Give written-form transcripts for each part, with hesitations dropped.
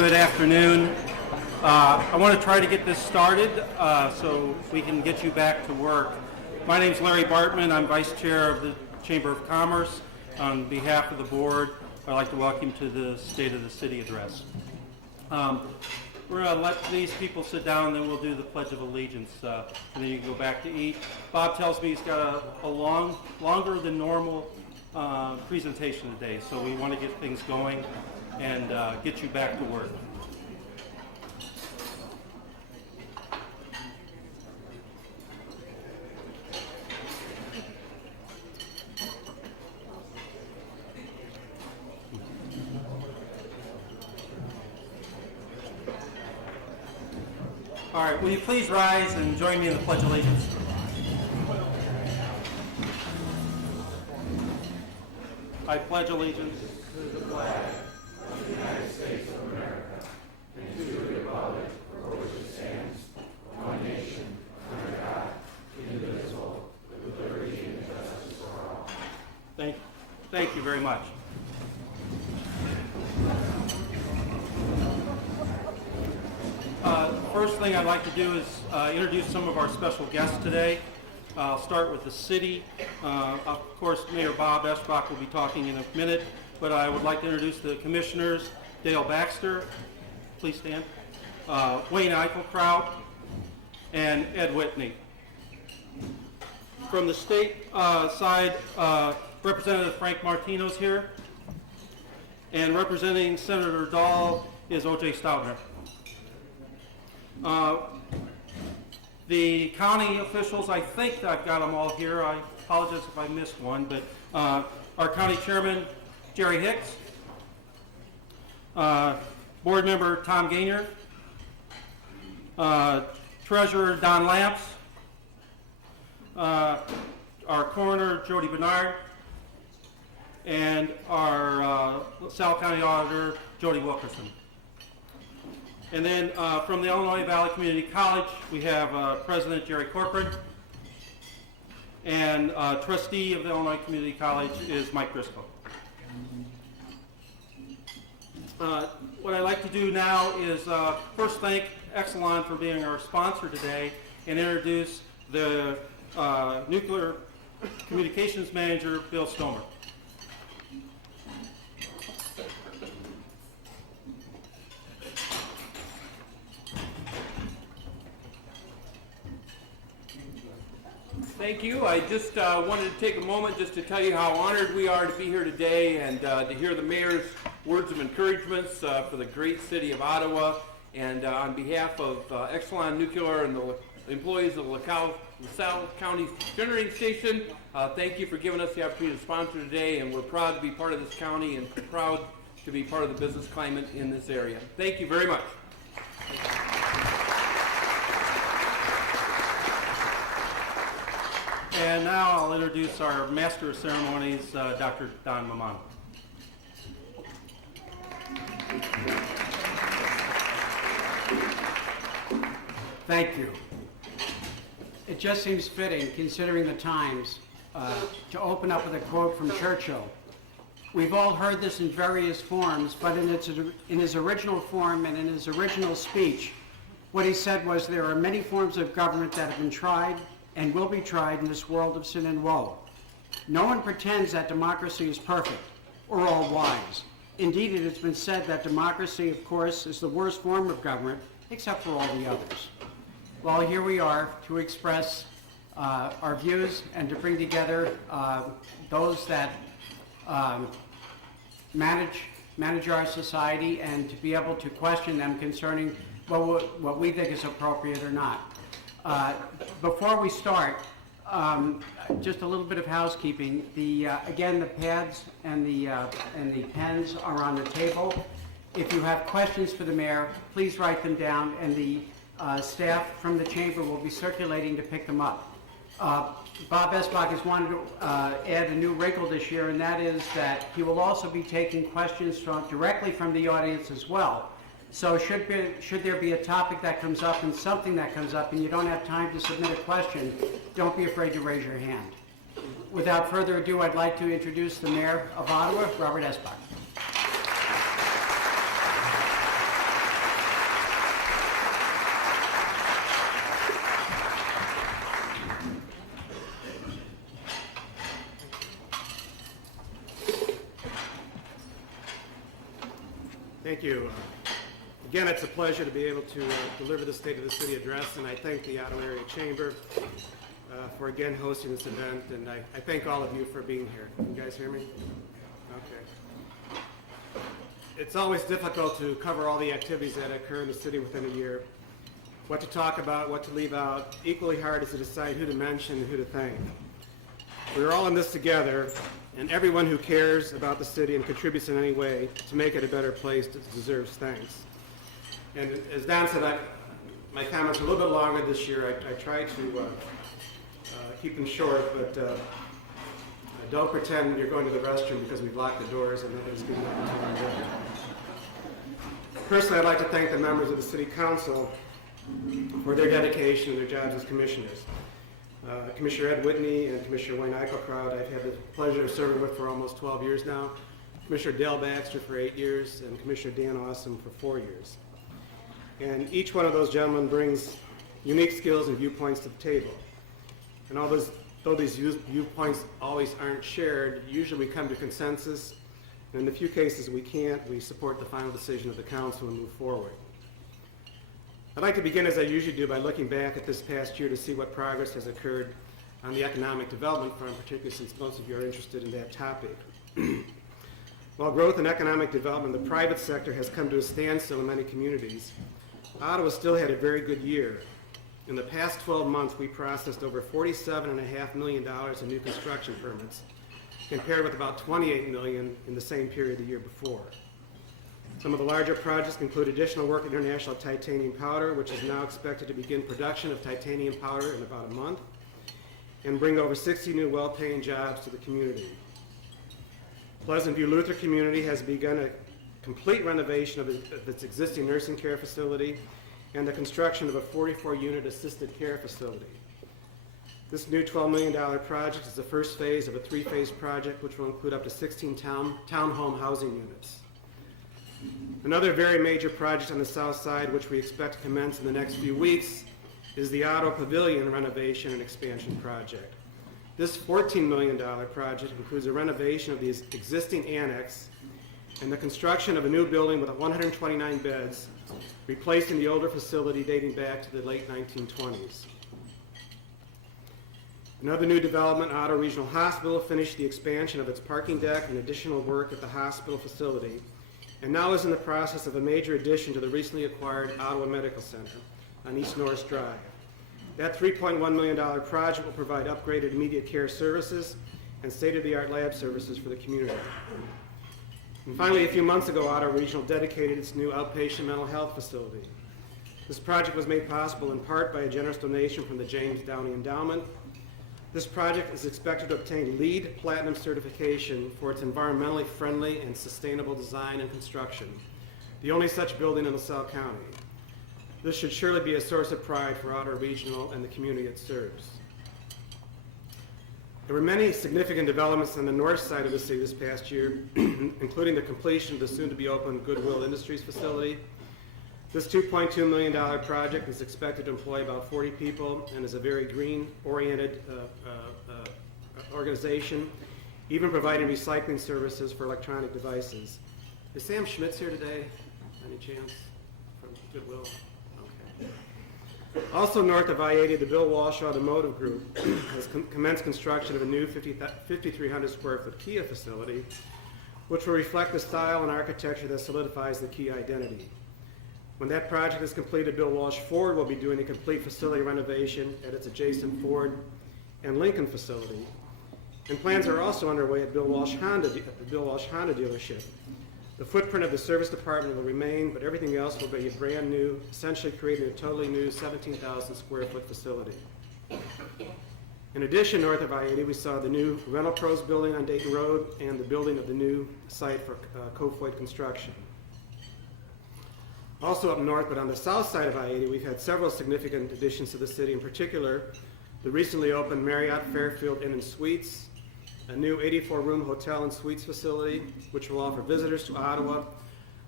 Good afternoon. I want to try to get this started so we can get you back to work. My name is Larry Bartman. I'm Vice Chair of the Chamber of Commerce. On behalf of the board, I'd like to welcome you to the State of the City address. We're going to let these people sit down, and then we'll do the Pledge of Allegiance, and then you can go back to eat. Bob tells me he's got a longer than normal presentation today, so we want to get things going and get you back to work. All right, will you please rise and join me in the Pledge of Allegiance? I pledge allegiance to the flag of the United States of America and to the republic for which it stands, one nation, under God, indivisible, with liberty and justice for all. Thank you very much. First thing I'd like to do is introduce some of our special guests today. I'll start with the city. Of course, Mayor Bob Eschbach will be talking in a minute, but I would like to introduce the commissioners. Dale Baxter, please stand. Wayne Eichelkraut and Ed Whitney. From the state side, Representative Frank Martino's here, and representing Senator Dahl is O.J. Staudner. The county officials, I think I've got them all here. I apologize if I missed one, but our county chairman, Jerry Hicks, board member Tom Gaynor, treasurer Don Lamps, our coroner Jody Bernard, and our LaSalle County auditor Jody Wilkerson. And then from the Illinois Valley Community College, we have President Jerry Corcoran, and trustee of the Illinois Community College is Mike Briscoe. What I'd like to do now is first thank Exelon for being our sponsor today and introduce the Nuclear Communications Manager, Bill Stomer. Thank you. I just wanted to take a moment just to tell you how honored we are to be here today and to hear the mayor's words of encouragement for the great city of Ottawa. And on behalf of Exelon Nuclear and the employees of LaSalle County Generating Station, thank you for giving us the opportunity to sponsor today. And we're proud to be part of this county and proud to be part of the business climate in this area. Thank you very much. And now I'll introduce our Master of Ceremonies, Dr. Don Mamano. Thank you. It just seems fitting, considering the times, to open up with a quote from Churchill. We've all heard this in various forms, but in his original form and in his original speech, what he said was, there are many forms of government that have been tried and will be tried in this world of sin and woe. No one pretends that democracy is perfect or all wise. Indeed, it has been said that democracy, of course, is the worst form of government, except for all the others. Well, here we are to express our views and to bring together those that manage our society and to be able to question them concerning what we think is appropriate or not. Before we start, just a little bit of housekeeping. Again, the pads and the pens are on the table. If you have questions for the mayor, please write them down, and the staff from the chamber will be circulating to pick them up. Bob Eschbach has wanted to add a new wrinkle this year, and that is that he will also be taking questions directly from the audience as well. So should there be a topic that comes up and something that comes up and you don't have time to submit a question, don't be afraid to raise your hand. Without further ado, I'd like to introduce the Mayor of Ottawa, Robert Eschbach. Thank you. Again, it's a pleasure to be able to deliver the State of the City address, and I thank the Ottawa Area Chamber for again hosting this event, and I thank all of you for being here. Can you guys hear me? Okay. It's always difficult to cover all the activities that occur in the city within a year. What to talk about, what to leave out. Equally hard is to decide who to mention and who to thank. We're all in this together, and everyone who cares about the city and contributes in any way to make it a better place deserves thanks. And as Don said, my comments are a little bit longer this year. I try to keep them short, but don't pretend you're going to the restroom because we've locked the doors and nobody's getting up until I'm there. Personally, I'd like to thank the members of the City Council for their dedication to their jobs as commissioners. Commissioner Ed Whitney and Commissioner Wayne Eichelkraut I've had the pleasure of serving with for almost 12 years now, Commissioner Dale Baxter for 8 years, and Commissioner Dan Awesome for 4 years. And each one of those gentlemen brings unique skills and viewpoints to the table. And though these viewpoints always aren't shared, usually we come to consensus, and in the few cases we can't, we support the final decision of the council and move forward. I'd like to begin, as I usually do, by looking back at this past year to see what progress has occurred on the economic development front, particularly since most of you are interested in that topic. While growth in economic development in the private sector has come to a standstill in many communities, Ottawa still had a very good year. In the past 12 months, we processed over $47.5 million in new construction permits, compared with about $28 million in the same period the year before. Some of the larger projects include additional work at International Titanium Powder, which is now expected to begin production of titanium powder in about a month, and bring over 60 new well-paying jobs to the community. Pleasant View Lutheran Community has begun a complete renovation of its existing nursing care facility and the construction of a 44-unit assisted care facility. This new $12 million project is the first phase of a 3-phase project which will include up to 16 townhome housing units. Another very major project on the south side, which we expect to commence in the next few weeks, is the Ottawa Pavilion renovation and expansion project. This $14 million project includes a renovation of the existing annex and the construction of a new building with 129 beds, replacing the older facility dating back to the late 1920s. Another new development, Ottawa Regional Hospital finished the expansion of its parking deck and additional work at the hospital facility, and now is in the process of a major addition to the recently acquired Ottawa Medical Center on East Norris Drive. That $3.1 million project will provide upgraded immediate care services and state-of-the-art lab services for the community. And finally, a few months ago, Ottawa Regional dedicated its new outpatient mental health facility. This project was made possible in part by a generous donation from the James Downey Endowment. This project is expected to obtain LEED Platinum certification for its environmentally friendly and sustainable design and construction, the only such building in LaSalle County. This should surely be a source of pride for Ottawa Regional and the community it serves. There were many significant developments on the north side of the city this past year, including the completion of the soon-to-be-open Goodwill Industries facility. This $2.2 million project is expected to employ about 40 people and is a very green-oriented organization, even providing recycling services for electronic devices. Is Sam Schmitz here today, any chance, from Goodwill? Okay. Also north of I-80, the Bill Walsh Automotive Group has commenced construction of a new 5,300 square foot Kia facility, which will reflect the style and architecture that solidifies the Kia identity. When that project is completed, Bill Walsh Ford will be doing a complete facility renovation at its adjacent Ford and Lincoln facility. And plans are also underway at the Bill Walsh Honda dealership. The footprint of the service department will remain, but everything else will be a brand new, essentially creating a totally new 17,000 square foot facility. In addition, north of I-80, we saw the new Rental Pros building on Dayton Road and the building of the new site for Cofoyd Construction. Also up north, but on the south side of I-80, we've had several significant additions to the city. In particular, the recently opened Marriott Fairfield Inn and Suites, a new 84-room hotel and suites facility, which will offer visitors to Ottawa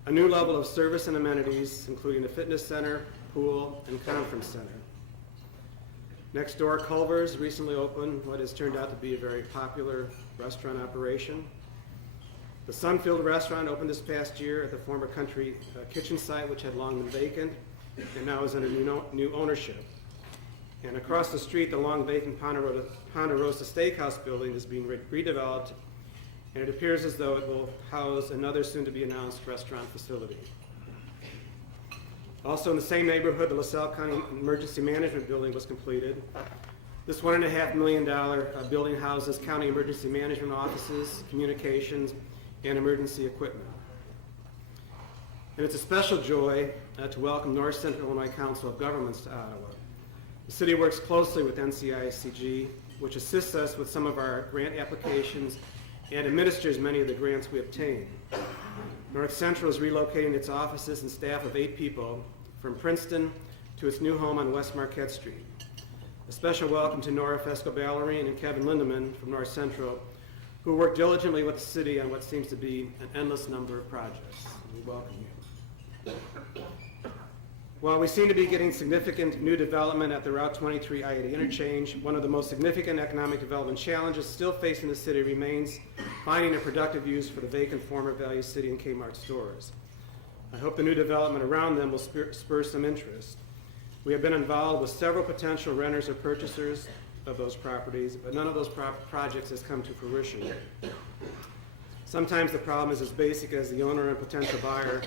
a new level of service and amenities, including a fitness center, pool, and conference center. Next door, Culver's recently opened what has turned out to be a very popular restaurant operation. The Sunfield Restaurant opened this past year at the former Country Kitchen site, which had long been vacant and now is under new ownership. And across the street, the long vacant Ponderosa Steakhouse building is being redeveloped, and it appears as though it will house another soon-to-be-announced restaurant facility. Also in the same neighborhood, the LaSalle County Emergency Management Building was completed. This $1.5 million building houses county emergency management offices, communications, and emergency equipment. And it's a special joy to welcome North Central Illinois Council of Governments to Ottawa. The city works closely with NCICG, which assists us with some of our grant applications and administers many of the grants we obtain. North Central is relocating its offices and staff of 8 people from Princeton to its new home on West Marquette Street. A special welcome to Nora Fesco-Ballerine and Kevin Lindeman from North Central, who work diligently with the city on what seems to be an endless number of projects. We welcome you. While we seem to be getting significant new development at the Route 23 I-80 interchange, one of the most significant economic development challenges still facing the city remains finding a productive use for the vacant former Value City and Kmart stores. I hope the new development around them will spur some interest. We have been involved with several potential renters or purchasers of those properties, but none of those projects has come to fruition. Sometimes the problem is as basic as the owner and potential buyer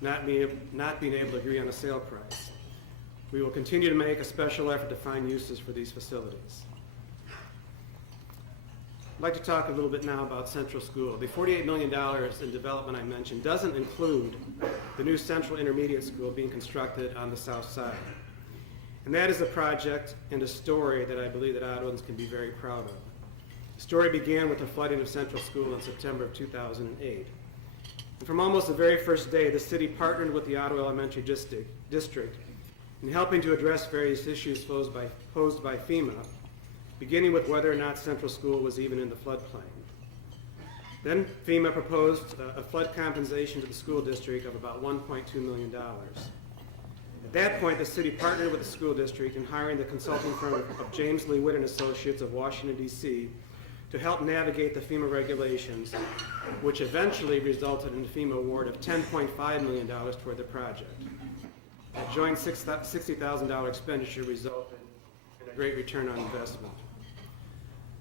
not being able to agree on a sale price. We will continue to make a special effort to find uses for these facilities. I'd like to talk a little bit now about Central School. The $48 million in development I mentioned doesn't include the new Central Intermediate School being constructed on the south side. And that is a project and a story that I believe that Ottawans can be very proud of. The story began with the flooding of Central School in September of 2008. And from almost the very first day, the city partnered with the Ottawa Elementary District in helping to address various issues posed by FEMA, beginning with whether or not Central School was even in the floodplain. Then FEMA proposed a flood compensation to the school district of about $1.2 million. At that point, the city partnered with the school district in hiring the consulting firm of James Lee Witt and Associates of Washington, D.C. to help navigate the FEMA regulations, which eventually resulted in a FEMA award of $10.5 million toward the project. A joint $60,000 expenditure resulted in a great return on investment.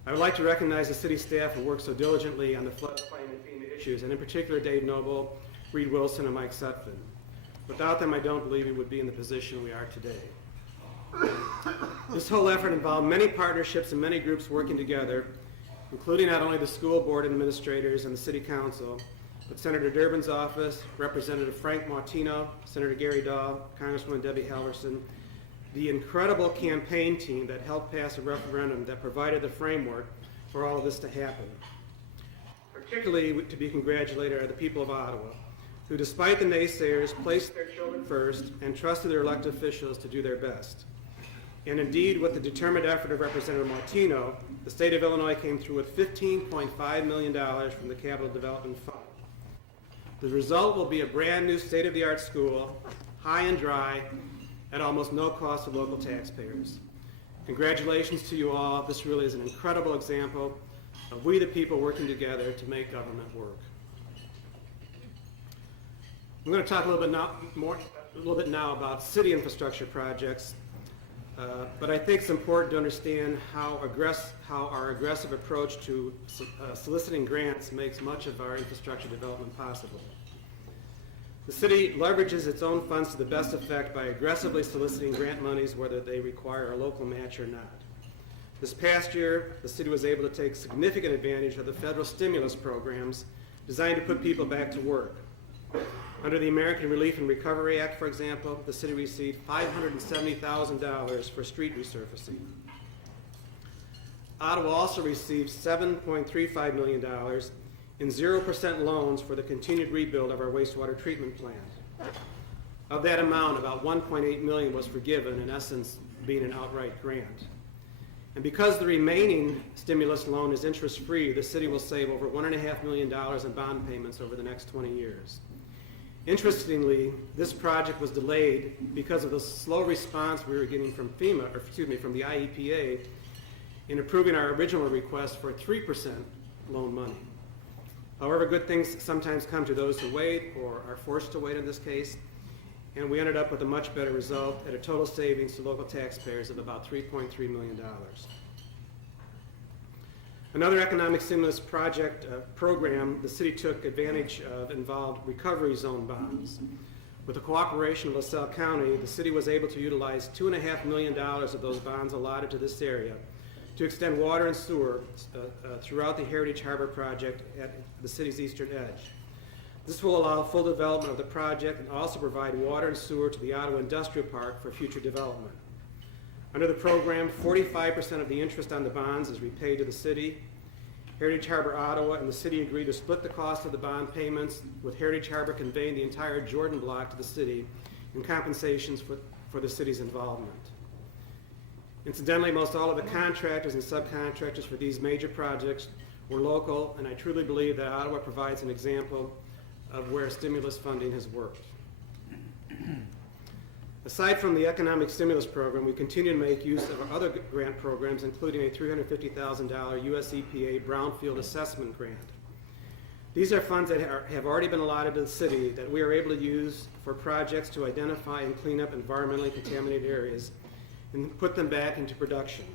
I would like to recognize the city staff who worked so diligently on the floodplain and FEMA issues, and in particular Dave Noble, Reed Wilson, and Mike Sutphin. Without them, I don't believe we would be in the position we are today. This whole effort involved many partnerships and many groups working together, including not only the school board and administrators and the city council, but Senator Durbin's office, Representative Frank Martino, Senator Gary Dahl, Congresswoman Debbie Halverson, the incredible campaign team that helped pass a referendum that provided the framework for all of this to happen. Particularly to be congratulated are the people of Ottawa, who despite the naysayers placed their children first and trusted their elected officials to do their best. And indeed, with the determined effort of Representative Martino, the state of Illinois came through with $15.5 million from the Capital Development Fund. The result will be a brand new state-of-the-art school, high and dry, at almost no cost to local taxpayers. Congratulations to you all. This really is an incredible example of we the people working together to make government work. I'm going to talk a little bit now about city infrastructure projects, but I think it's important to understand how our aggressive approach to soliciting grants makes much of our infrastructure development possible. The city leverages its own funds to the best effect by aggressively soliciting grant monies, whether they require a local match or not. This past year, the city was able to take significant advantage of the federal stimulus programs designed to put people back to work. Under the American Relief and Recovery Act, for example, the city received $570,000 for street resurfacing. Ottawa also received $7.35 million in 0% loans for the continued rebuild of our wastewater treatment plant. Of that amount, about $1.8 million was forgiven, in essence being an outright grant. And because the remaining stimulus loan is interest-free, the city will save over $1.5 million in bond payments over the next 20 years. Interestingly, this project was delayed because of the slow response we were getting from from the IEPA in approving our original request for 3% loan money. However, good things sometimes come to those who wait or are forced to wait in this case, and we ended up with a much better result at a total savings to local taxpayers of about $3.3 million. Another economic stimulus project program the city took advantage of involved recovery zone bonds. With the cooperation of LaSalle County, the city was able to utilize $2.5 million of those bonds allotted to this area to extend water and sewer throughout the Heritage Harbor project at the city's eastern edge. This will allow full development of the project and also provide water and sewer to the Ottawa Industrial Park for future development. Under the program, 45% of the interest on the bonds is repaid to the city. Heritage Harbor Ottawa and the city agreed to split the cost of the bond payments, with Heritage Harbor conveying the entire Jordan block to the city in compensations for the city's involvement. Incidentally, most all of the contractors and subcontractors for these major projects were local, and I truly believe that Ottawa provides an example of where stimulus funding has worked. Aside from the economic stimulus program, we continue to make use of our other grant programs, including a $350,000 US EPA Brownfield Assessment Grant. These are funds that have already been allotted to the city that we are able to use for projects to identify and clean up environmentally contaminated areas and put them back into production.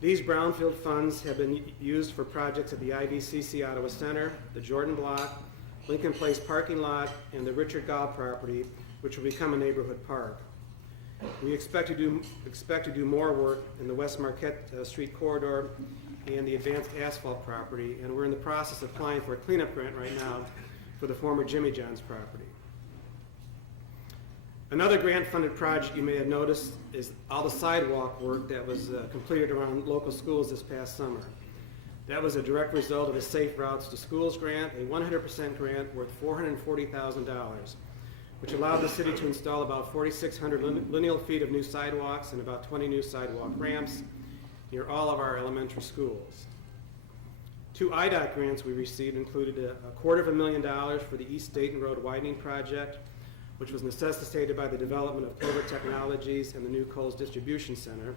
These brownfield funds have been used for projects at the IVCC Ottawa Center, the Jordan Block, Lincoln Place parking lot, and the Richard Gall property, which will become a neighborhood park. We expect to do more work in the West Marquette Street corridor and the advanced asphalt property, and we're in the process of applying for a cleanup grant right now for the former Jimmy John's property. Another grant-funded project you may have noticed is all the sidewalk work that was completed around local schools this past summer. That was a direct result of the Safe Routes to Schools grant, a 100% grant worth $440,000, which allowed the city to install about 4,600 lineal feet of new sidewalks and about 20 new sidewalk ramps near all of our elementary schools. 2 IDOT grants we received included a $250,000 for the East Dayton Road widening project, which was necessitated by the development of Clover Technologies and the new Coles Distribution Center.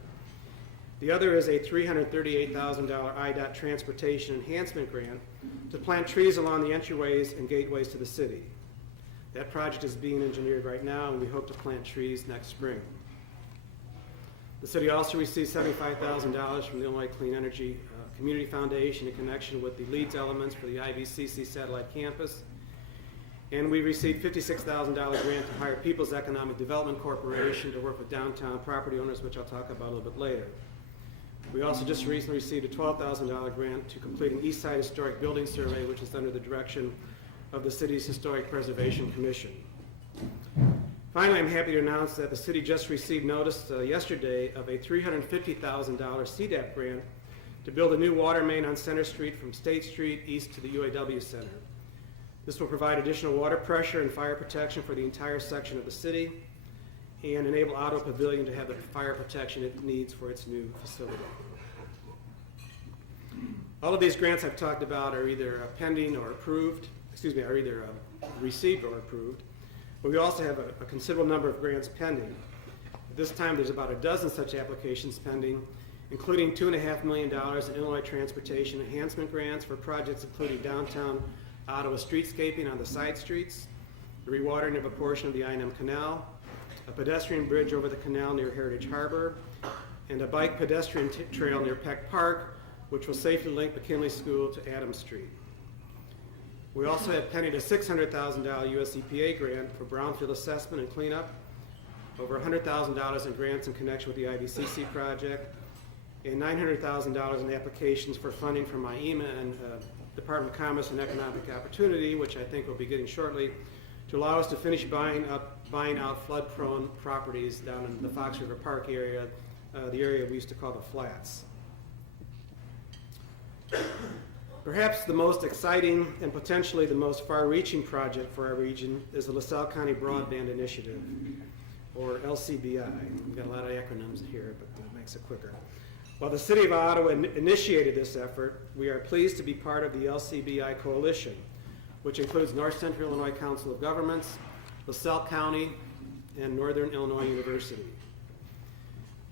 The other is a $338,000 IDOT Transportation Enhancement Grant to plant trees along the entryways and gateways to the city. That project is being engineered right now, and we hope to plant trees next spring. The city also received $75,000 from the Illinois Clean Energy Community Foundation in connection with the LEEDS elements for the IVCC satellite campus. And we received $56,000 grant to hire People's Economic Development Corporation to work with downtown property owners, which I'll talk about a little bit later. We also just recently received a $12,000 grant to complete an East Side Historic Building Survey, which is under the direction of the city's Historic Preservation Commission. Finally, I'm happy to announce that the city just received notice yesterday of a $350,000 CDAP grant to build a new water main on Center Street from State Street east to the UAW Center. This will provide additional water pressure and fire protection for the entire section of the city and enable Ottawa Pavilion to have the fire protection it needs for its new facility. All of these grants I've talked about are either pending or approved, are either received or approved, but we also have a considerable number of grants pending. At this time, there's about a dozen such applications pending, including $2.5 million in Illinois Transportation Enhancement Grants for projects including downtown Ottawa streetscaping on the side streets, the rewatering of a portion of the I&M Canal, a pedestrian bridge over the canal near Heritage Harbor, and a bike pedestrian trail near Peck Park, which will safely link McKinley School to Adams Street. We also have pending a $600,000 US EPA grant for brownfield assessment and cleanup, over $100,000 in grants in connection with the IVCC project, and $900,000 in applications for funding from IEMA and Department of Commerce and Economic Opportunity, which I think we'll be getting shortly, to allow us to finish buying out flood-prone properties down in the Fox River Park area, the area we used to call the Flats. Perhaps the most exciting and potentially the most far-reaching project for our region is the LaSalle County Broadband Initiative, or LCBI. We've got a lot of acronyms here, but that makes it quicker. While the City of Ottawa initiated this effort, we are pleased to be part of the LCBI Coalition, which includes North Central Illinois Council of Governments, LaSalle County, and Northern Illinois University.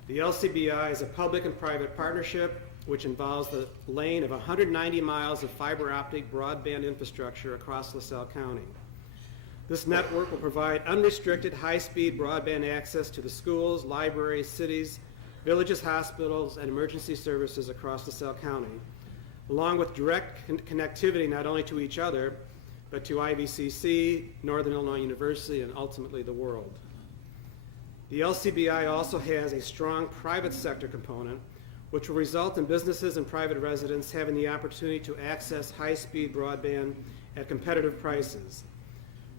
The LCBI is a public and private partnership which involves the laying of 190 miles of fiber optic broadband infrastructure across LaSalle County. This network will provide unrestricted high-speed broadband access to the schools, libraries, cities, villages, hospitals, and emergency services across LaSalle County, along with direct connectivity not only to each other, but to IVCC, Northern Illinois University, and ultimately the world. The LCBI also has a strong private sector component, which will result in businesses and private residents having the opportunity to access high-speed broadband at competitive prices.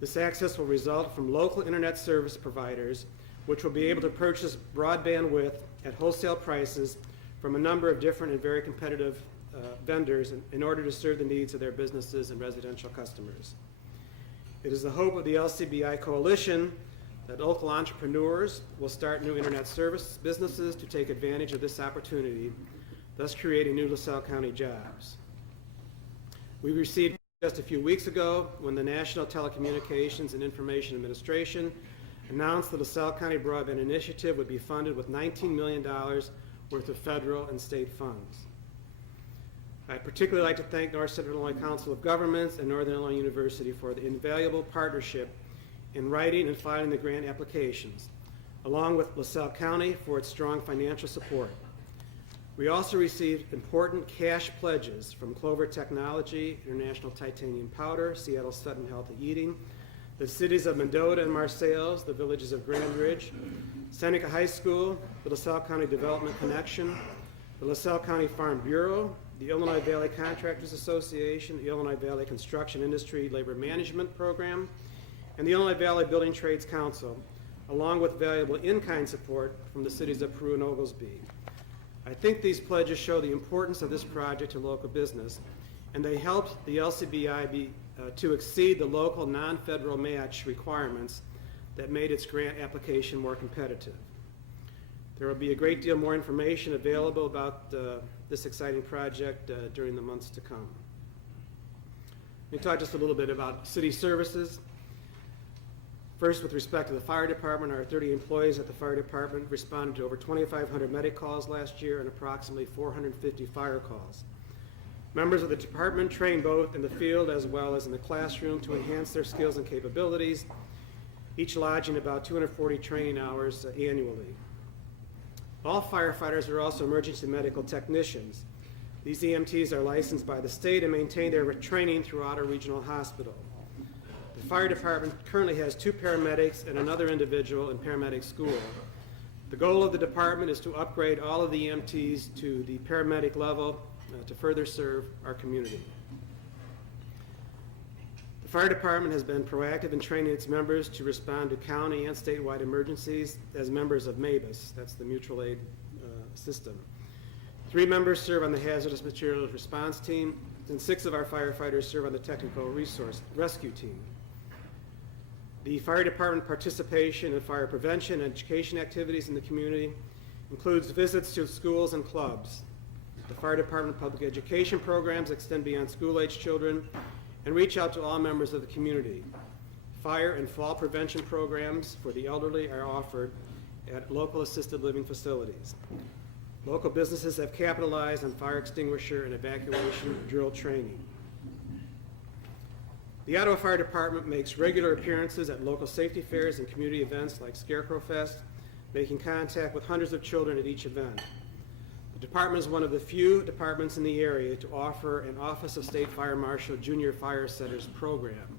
This access will result from local internet service providers, which will be able to purchase broadband width at wholesale prices from a number of different and very competitive vendors in order to serve the needs of their businesses and residential customers. It is the hope of the LCBI Coalition that local entrepreneurs will start new internet service businesses to take advantage of this opportunity, thus creating new LaSalle County jobs. We received just a few weeks ago when the National Telecommunications and Information Administration announced the LaSalle County Broadband Initiative would be funded with $19 million worth of federal and state funds. I'd particularly like to thank North Central Illinois Council of Governments and Northern Illinois University for the invaluable partnership in writing and filing the grant applications, along with LaSalle County for its strong financial support. We also received important cash pledges from Clover Technology, International Titanium Powder, Seattle Sutton Healthy Eating, the cities of Mendota and Marseilles, the villages of Grand Ridge, Seneca High School, the LaSalle County Development Connection, the LaSalle County Farm Bureau, the Illinois Valley Contractors Association, the Illinois Valley Construction Industry Labor Management Program, and the Illinois Valley Building Trades Council, along with valuable in-kind support from the cities of Peru and Oglesby. I think these pledges show the importance of this project to local business, and they helped the LCBI to exceed the local non-federal match requirements that made its grant application more competitive. There will be a great deal more information available about this exciting project during the months to come. Let me talk just a little bit about city services. First, with respect to the fire department, our 30 employees at the fire department responded to over 2,500 medic calls last year and approximately 450 fire calls. Members of the department train both in the field as well as in the classroom to enhance their skills and capabilities, each lodging about 240 training hours annually. All firefighters are also emergency medical technicians. These EMTs are licensed by the state and maintain their training throughout a regional hospital. The fire department currently has 2 paramedics and another individual in paramedic school. The goal of the department is to upgrade all of the EMTs to the paramedic level to further serve our community. The fire department has been proactive in training its members to respond to county and statewide emergencies as members of MABUS, that's the mutual aid system. 3 members serve on the hazardous materials response team, and 6 of our firefighters serve on the technical resource rescue team. The fire department participation in fire prevention and education activities in the community includes visits to schools and clubs. The fire department public education programs extend beyond school-age children and reach out to all members of the community. Fire and fall prevention programs for the elderly are offered at local assisted living facilities. Local businesses have capitalized on fire extinguisher and evacuation drill training. The Ottawa Fire Department makes regular appearances at local safety fairs and community events like Scarecrow Fest, making contact with hundreds of children at each event. The department is one of the few departments in the area to offer an Office of State Fire Marshal Junior Fire Setters program.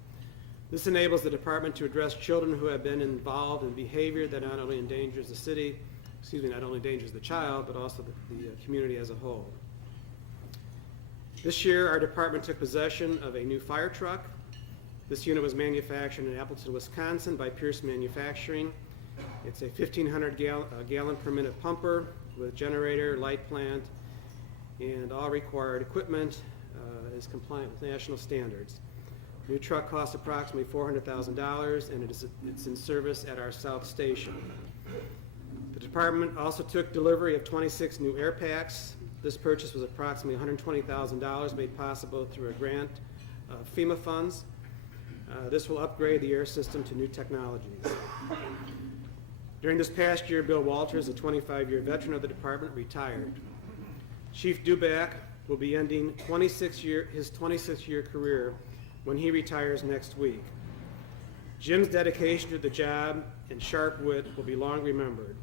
This enables the department to address children who have been involved in behavior that not only endangers the city, not only endangers the child, but also the community as a whole. This year, our department took possession of a new fire truck. This unit was manufactured in Appleton, Wisconsin by Pierce Manufacturing. It's a 1,500 gallon per minute pumper with generator, light plant, and all required equipment is compliant with national standards. The new truck costs approximately $400,000 and it's in service at our South Station. The department also took delivery of 26 new air packs. This purchase was approximately $120,000 made possible through a grant of FEMA funds. This will upgrade the air system to new technologies. During this past year, Bill Walters, a 25-year veteran of the department, retired. Chief Duback will be ending his 26-year career when he retires next week. Jim's dedication to the job and sharp wit will be long remembered,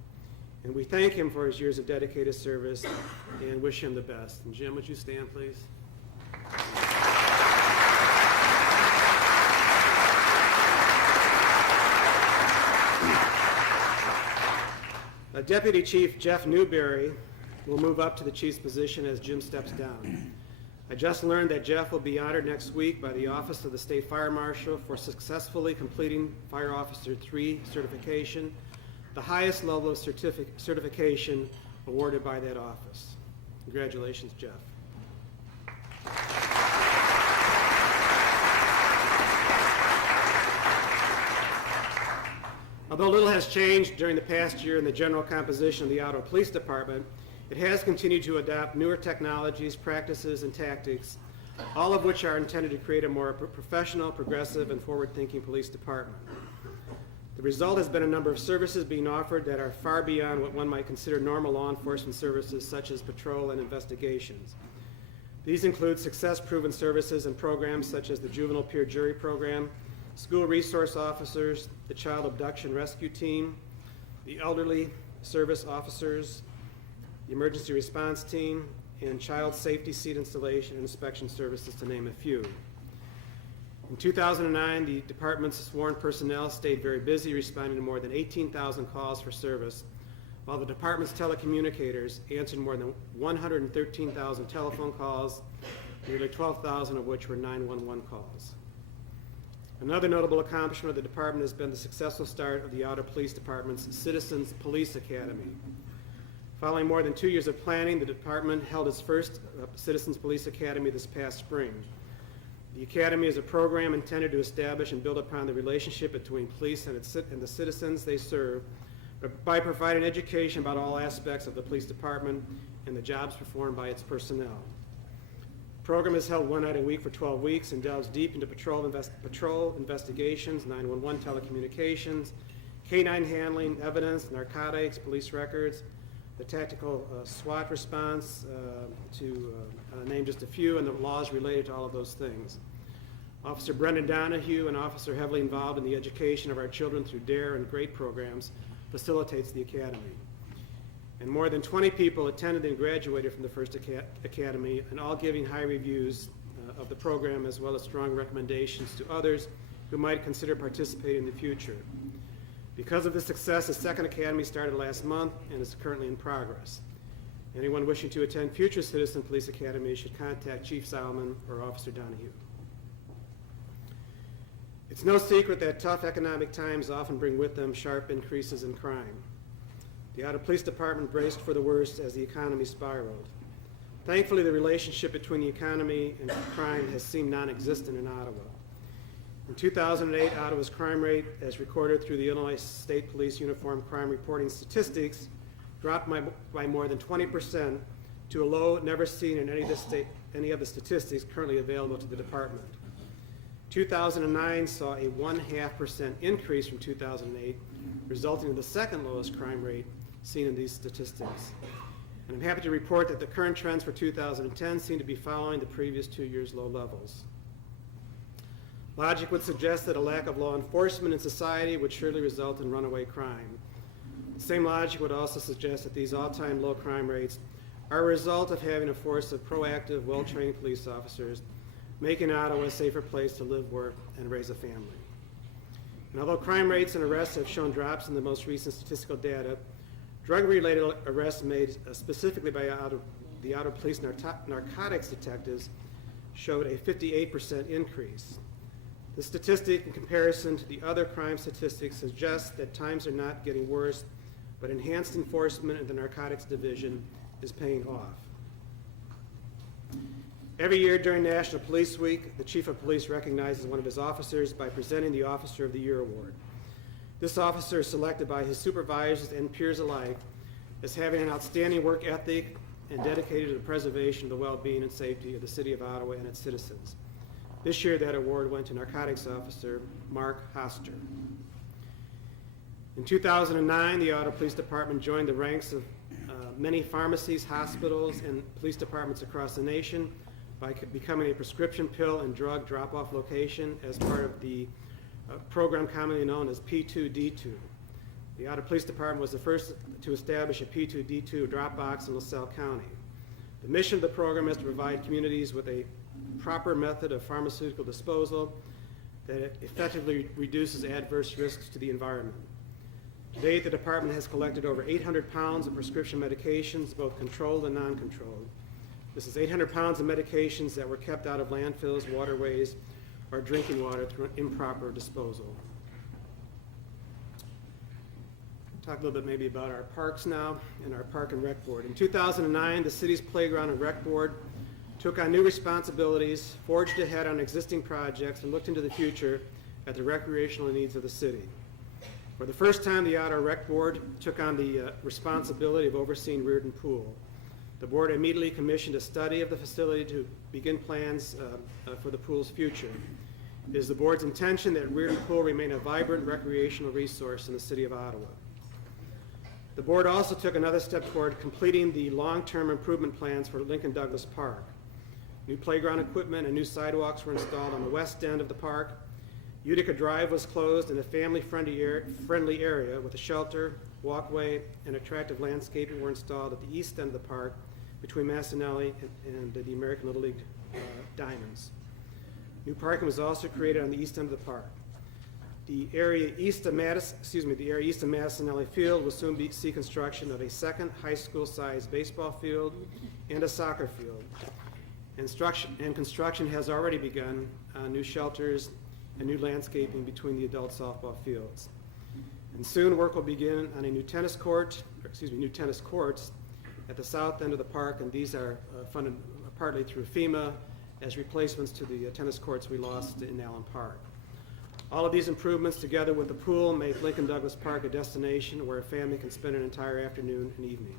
and we thank him for his years of dedicated service and wish him the best. And Jim, would you stand, please? Deputy Chief Jeff Newberry will move up to the chief's position as Jim steps down. I just learned that Jeff will be honored next week by the Office of the State Fire Marshal for successfully completing Fire Officer 3 certification, the highest level of certification awarded by that office. Congratulations, Jeff. Although little has changed during the past year in the general composition of the Ottawa Police Department, it has continued to adopt newer technologies, practices, and tactics, all of which are intended to create a more professional, progressive, and forward-thinking police department. The result has been a number of services being offered that are far beyond what one might consider normal law enforcement services, such as patrol and investigations. These include success-proven services and programs such as the Juvenile Peer Jury Program, school resource officers, the Child Abduction Rescue Team, the Elderly Service Officers, the Emergency Response Team, and Child Safety Seat Installation and Inspection Services, to name a few. In 2009, the department's sworn personnel stayed very busy, responding to more than 18,000 calls for service, while the department's telecommunicators answered more than 113,000 telephone calls, nearly 12,000 of which were 911 calls. Another notable accomplishment of the department has been the successful start of the Ottawa Police Department's Citizens Police Academy. Following more than 2 years of planning, the department held its first Citizens Police Academy this past spring. The Academy is a program intended to establish and build upon the relationship between police and the citizens they serve by providing education about all aspects of the police department and the jobs performed by its personnel. The program is held one night a week for 12 weeks and delves deep into patrol investigations, 911 telecommunications, K-9 handling, evidence, narcotics, police records, the tactical SWAT response, to name just a few, and the laws related to all of those things. Officer Brendan Donahue, an officer heavily involved in the education of our children through DARE and GREAT programs, facilitates the academy. And more than 20 people attended and graduated from the first academy, and all giving high reviews of the program, as well as strong recommendations to others who might consider participating in the future. Because of the success, the second academy started last month and is currently in progress. Anyone wishing to attend future Citizen Police Academies should contact Chief Solomon or Officer Donahue. It's no secret that tough economic times often bring with them sharp increases in crime. The Ottawa Police Department braced for the worst as the economy spiraled. Thankfully, the relationship between the economy and crime has seemed non-existent in Ottawa. In 2008, Ottawa's crime rate, as recorded through the Illinois State Police Uniform Crime Reporting Statistics, dropped by more than 20% to a low never seen in any of the statistics currently available to the department. 2009 saw a 0.5% increase from 2008, resulting in the second lowest crime rate seen in these statistics. And I'm happy to report that the current trends for 2010 seem to be following the previous 2 years' low levels. Logic would suggest that a lack of law enforcement in society would surely result in runaway crime. The same logic would also suggest that these all-time low crime rates are a result of having a force of proactive, well-trained police officers, making Ottawa a safer place to live, work, and raise a family. And although crime rates and arrests have shown drops in the most recent statistical data, drug-related arrests made specifically by the Ottawa Police narcotics detectives showed a 58% increase. The statistic, in comparison to the other crime statistics, suggests that times are not getting worse, but enhanced enforcement in the narcotics division is paying off. Every year during National Police Week, the Chief of Police recognizes one of his officers by presenting the Officer of the Year award. This officer is selected by his supervisors and peers alike as having an outstanding work ethic and dedicated to the preservation of the well-being and safety of the City of Ottawa and its citizens. This year, that award went to Narcotics Officer Mark Hoster. In 2009, the Ottawa Police Department joined the ranks of many pharmacies, hospitals, and police departments across the nation by becoming a prescription pill and drug drop-off location as part of the program commonly known as P2D2. The Ottawa Police Department was the first to establish a P2D2 drop box in LaSalle County. The mission of the program is to provide communities with a proper method of pharmaceutical disposal that effectively reduces adverse risks to the environment. To date, the department has collected over 800 pounds of prescription medications, both controlled and non-controlled. This is 800 pounds of medications that were kept out of landfills, waterways, or drinking water through improper disposal. Talk a little bit maybe about our parks now and our Park and Rec Board. In 2009, the city's Playground and Rec Board took on new responsibilities, forged ahead on existing projects, and looked into the future at the recreational needs of the city. For the first time, the Ottawa Rec Board took on the responsibility of overseeing Reardon Pool. The board immediately commissioned a study of the facility to begin plans for the pool's future. It is the board's intention that Reardon Pool remain a vibrant recreational resource in the city of Ottawa. The board also took another step toward completing the long-term improvement plans for Lincoln Douglas Park. New playground equipment and new sidewalks were installed on the west end of the park. Utica Drive was closed in a family-friendly area with a shelter, walkway, and attractive landscaping were installed at the east end of the park between Massanelli and the American Little League Diamonds. New parking was also created on the east end of the park. The area east of Massanelli Field will soon see construction of a second high school-sized baseball field and a soccer field. Construction has already begun on new shelters and new landscaping between the adult softball fields. And soon work will begin on a new tennis courts at the south end of the park, and these are funded partly through FEMA as replacements to the tennis courts we lost in Allen Park. All of these improvements, together with the pool, make Lincoln Douglas Park a destination where a family can spend an entire afternoon and evening.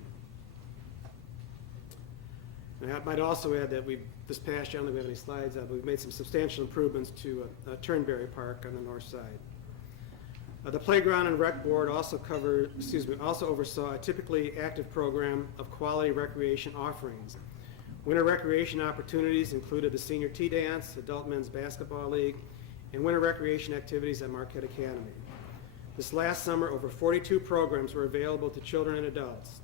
And I might also add that this past year, I don't think we have any slides, but we've made some substantial improvements to Turnberry Park on the north side. The Playground and Rec Board also oversaw a typically active program of quality recreation offerings. Winter recreation opportunities included the Senior Tea Dance, Adult Men's Basketball League, and winter recreation activities at Marquette Academy. This last summer, over 42 programs were available to children and adults.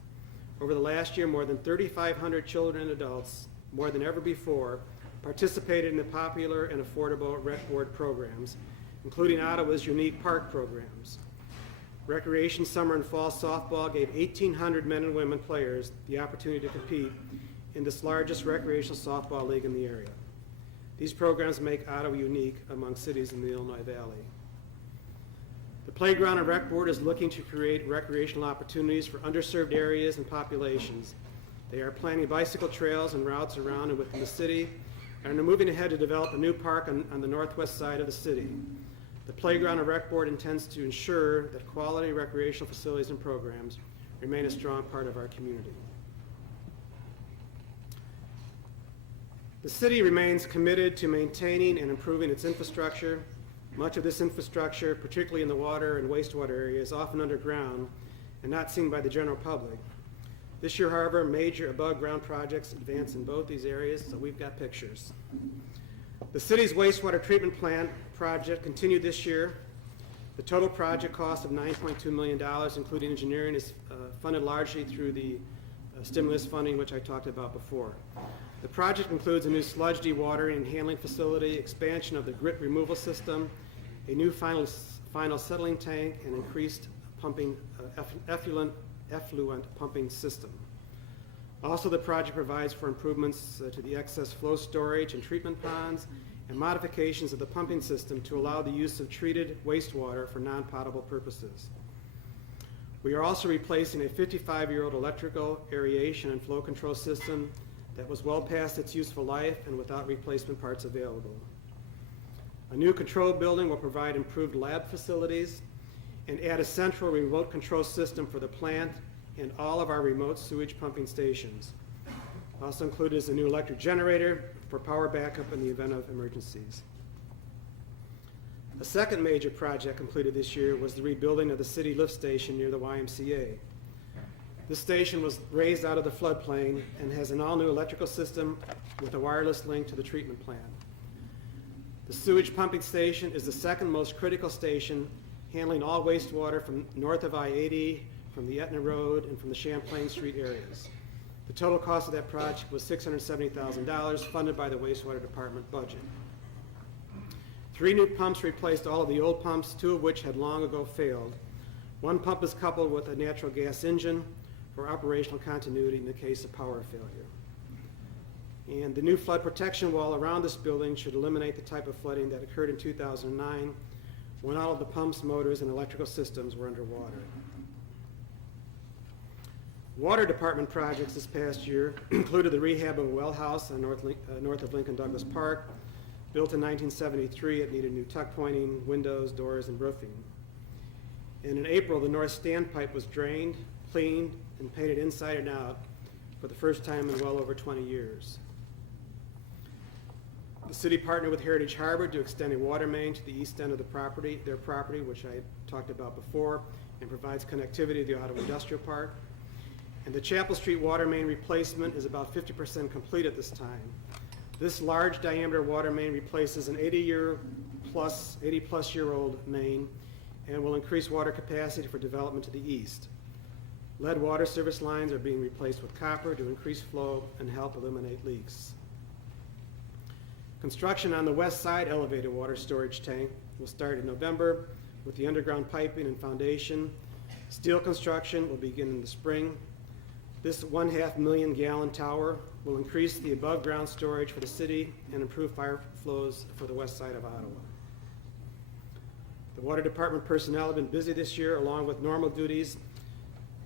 Over the last year, more than 3,500 children and adults, more than ever before, participated in the popular and affordable Rec Board programs, including Ottawa's unique park programs. Recreation summer and fall softball gave 1,800 men and women players the opportunity to compete in this largest recreational softball league in the area. These programs make Ottawa unique among cities in the Illinois Valley. The Playground and Rec Board is looking to create recreational opportunities for underserved areas and populations. They are planning bicycle trails and routes around and within the city, and are moving ahead to develop a new park on the northwest side of the city. The Playground and Rec Board intends to ensure that quality recreational facilities and programs remain a strong part of our community. The city remains committed to maintaining and improving its infrastructure. Much of this infrastructure, particularly in the water and wastewater area, is often underground and not seen by the general public. This year, however, major above-ground projects advance in both these areas, so we've got pictures. The city's wastewater treatment plant project continued this year. The total project cost of $9.2 million, including engineering, is funded largely through the stimulus funding, which I talked about before. The project includes a new sludge dewatering and handling facility, expansion of the grit removal system, a new final settling tank, and increased pumping effluent pumping system. Also, the project provides for improvements to the excess flow storage and treatment ponds and modifications of the pumping system to allow the use of treated wastewater for non-potable purposes. We are also replacing a 55-year-old electrical, aeration, and flow control system that was well past its useful life and without replacement parts available. A new control building will provide improved lab facilities and add a central remote control system for the plant and all of our remote sewage pumping stations. Also included is a new electric generator for power backup in the event of emergencies. A second major project completed this year was the rebuilding of the city lift station near the YMCA. This station was raised out of the floodplain and has an all-new electrical system with a wireless link to the treatment plant. The sewage pumping station is the second most critical station, handling all wastewater from north of I-80, from the Etna Road, and from the Champlain Street areas. The total cost of that project was $670,000, funded by the wastewater department budget. 3 new pumps replaced all of the old pumps, 2 of which had long ago failed. 1 pump is coupled with a natural gas engine for operational continuity in the case of power failure. And the new flood protection wall around this building should eliminate the type of flooding that occurred in 2009 when all of the pumps, motors, and electrical systems were underwater. Water department projects this past year included the rehab of a well house on north of Lincoln Douglas Park. Built in 1973, it needed new tuck pointing, windows, doors, and roofing. And in April, the north standpipe was drained, cleaned, and painted inside and out for the first time in well over 20 years. The city partnered with Heritage Harbor to extend a water main to the east end of their property, which I talked about before, and provides connectivity to the Ottawa Industrial Park. And the Chapel Street water main replacement is about 50% complete at this time. This large diameter water main replaces an 80-plus year old main and will increase water capacity for development to the east. Lead water service lines are being replaced with copper to increase flow and help eliminate leaks. Construction on the west side elevated water storage tank will start in November with the underground piping and foundation. Steel construction will begin in the spring. This 1.5 million gallon tower will increase the above ground storage for the city and improve fire flows for the west side of Ottawa. The water department personnel have been busy this year along with normal duties.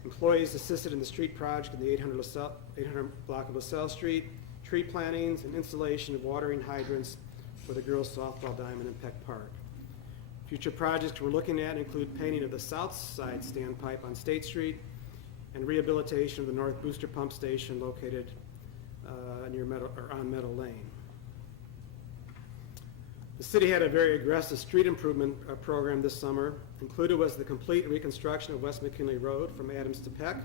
Employees assisted in the street project in the 800 block of LaSalle Street, tree plantings, and installation of watering hydrants for the girls softball diamond in Peck Park. Future projects we're looking at include painting of the south side standpipe on State Street and rehabilitation of the north booster pump station located on Meadow Lane. The city had a very aggressive street improvement program this summer. Included was the complete reconstruction of West McKinley Road from Adams to Peck.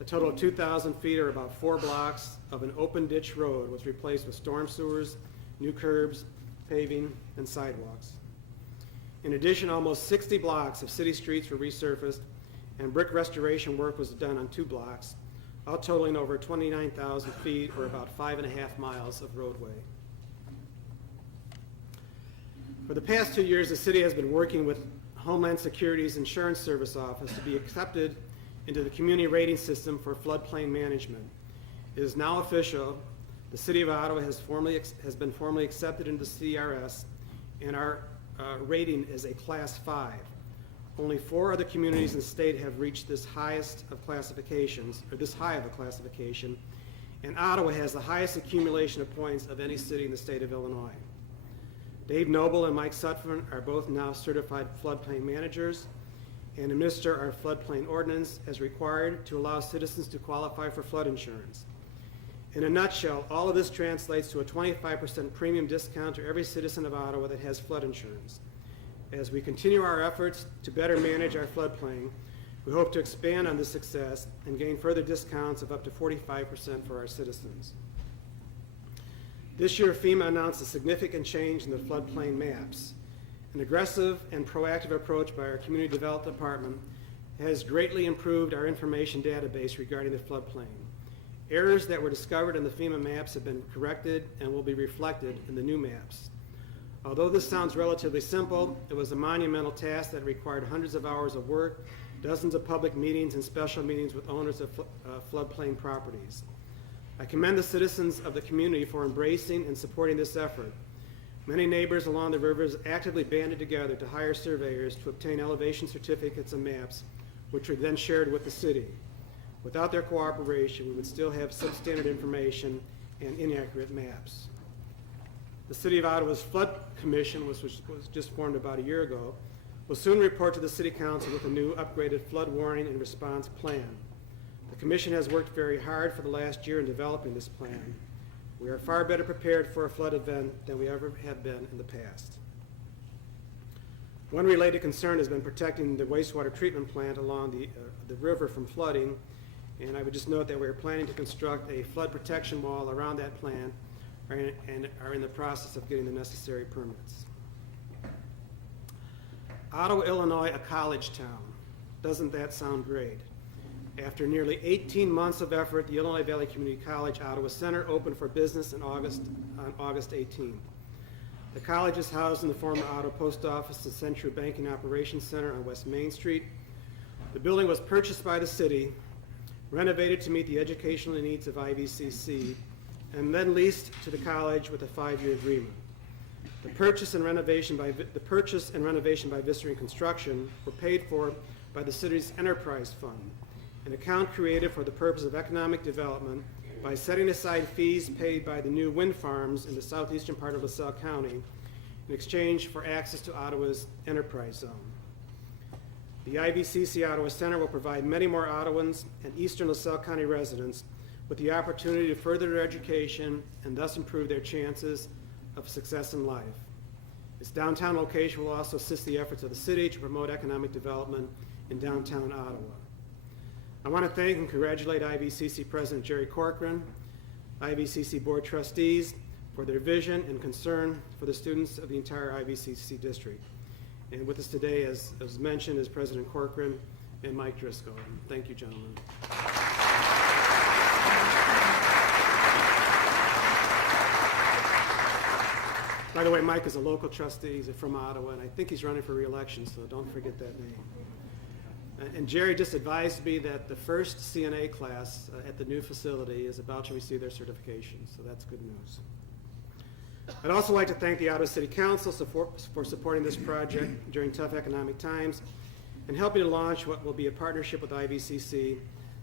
A total of 2,000 feet, or about 4 blocks, of an open ditch road was replaced with storm sewers, new curbs, paving, and sidewalks. In addition, almost 60 blocks of city streets were resurfaced, and brick restoration work was done on 2 blocks, all totaling over 29,000 feet, or about 5.5 miles of roadway. For the past 2 years, the city has been working with Homeland Security's Insurance Service Office to be accepted into the community rating system for floodplain management. It is now official. The City of Ottawa has been formally accepted into the CRS, and our rating is a Class 5. Only 4 other communities in the state have reached this highest of classifications, or this high of a classification, and Ottawa has the highest accumulation of points of any city in the state of Illinois. Dave Noble and Mike Sutphen are both now certified floodplain managers and administer our floodplain ordinance as required to allow citizens to qualify for flood insurance. In a nutshell, all of this translates to a 25% premium discount to every citizen of Ottawa that has flood insurance. As we continue our efforts to better manage our floodplain, we hope to expand on this success and gain further discounts of up to 45% for our citizens. This year, FEMA announced a significant change in the floodplain maps. An aggressive and proactive approach by our Community Development Department has greatly improved our information database regarding the floodplain. Errors that were discovered in the FEMA maps have been corrected and will be reflected in the new maps. Although this sounds relatively simple, it was a monumental task that required hundreds of hours of work, dozens of public meetings, and special meetings with owners of floodplain properties. I commend the citizens of the community for embracing and supporting this effort. Many neighbors along the rivers actively banded together to hire surveyors to obtain elevation certificates and maps, which were then shared with the city. Without their cooperation, we would still have substandard information and inaccurate maps. The City of Ottawa's Flood Commission, which was just formed about a year ago, will soon report to the City Council with a new upgraded flood warning and response plan. The Commission has worked very hard for the last year in developing this plan. We are far better prepared for a flood event than we ever have been in the past. One related concern has been protecting the wastewater treatment plant along the river from flooding, And I would just note that we're planning to construct a flood protection wall around that plant and are in the process of getting the necessary permits. Ottawa, Illinois, a college town. Doesn't that sound great? After nearly 18 months of effort, the Illinois Valley Community College Ottawa Center opened for business on August 18th. The college is housed in the former Ottawa Post Office and Central Banking Operations Center on West Main Street. The building was purchased by the city, renovated to meet the educational needs of IVCC, and then leased to the college with a 5-year agreement. The purchase and renovation by Vistry Construction were paid for by the city's enterprise fund, an account created for the purpose of economic development by setting aside fees paid by the new wind farms in the southeastern part of LaSalle County in exchange for access to Ottawa's enterprise zone. The IVCC Ottawa Center will provide many more Ottawans and eastern LaSalle County residents with the opportunity to further their education and thus improve their chances of success in life. Its downtown location will also assist the efforts of the city to promote economic development in downtown Ottawa. I want to thank and congratulate IVCC President Jerry Corcoran, IVCC Board Trustees for their vision and concern for the students of the entire IVCC district. And with us today, as mentioned, is President Corcoran and Mike Driscoll. Thank you, gentlemen. By the way, Mike is a local trustee. He's from Ottawa, and I think he's running for re-election, so don't forget that name. And Jerry just advised me that the first CNA class at the new facility is about to receive their certification, so that's good news. I'd also like to thank the Ottawa City Council for supporting this project during tough economic times and helping to launch what will be a partnership with IVCC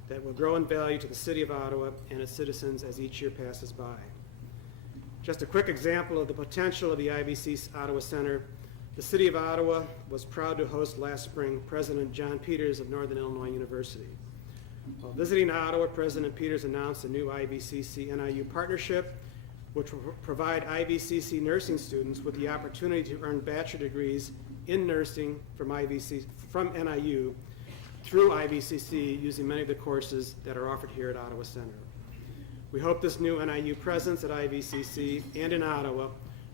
that will grow in value to the City of Ottawa and its citizens as each year passes by. Just a quick example of the potential of the IVC Ottawa Center. The City of Ottawa was proud to host last spring President John Peters of Northern Illinois University. While visiting Ottawa, President Peters announced a new IVCC-NIU partnership which will provide IVCC nursing students with the opportunity to earn bachelor degrees in nursing from NIU through IVCC using many of the courses that are offered here at Ottawa Center. We hope this new NIU presence at IVCC and in Ottawa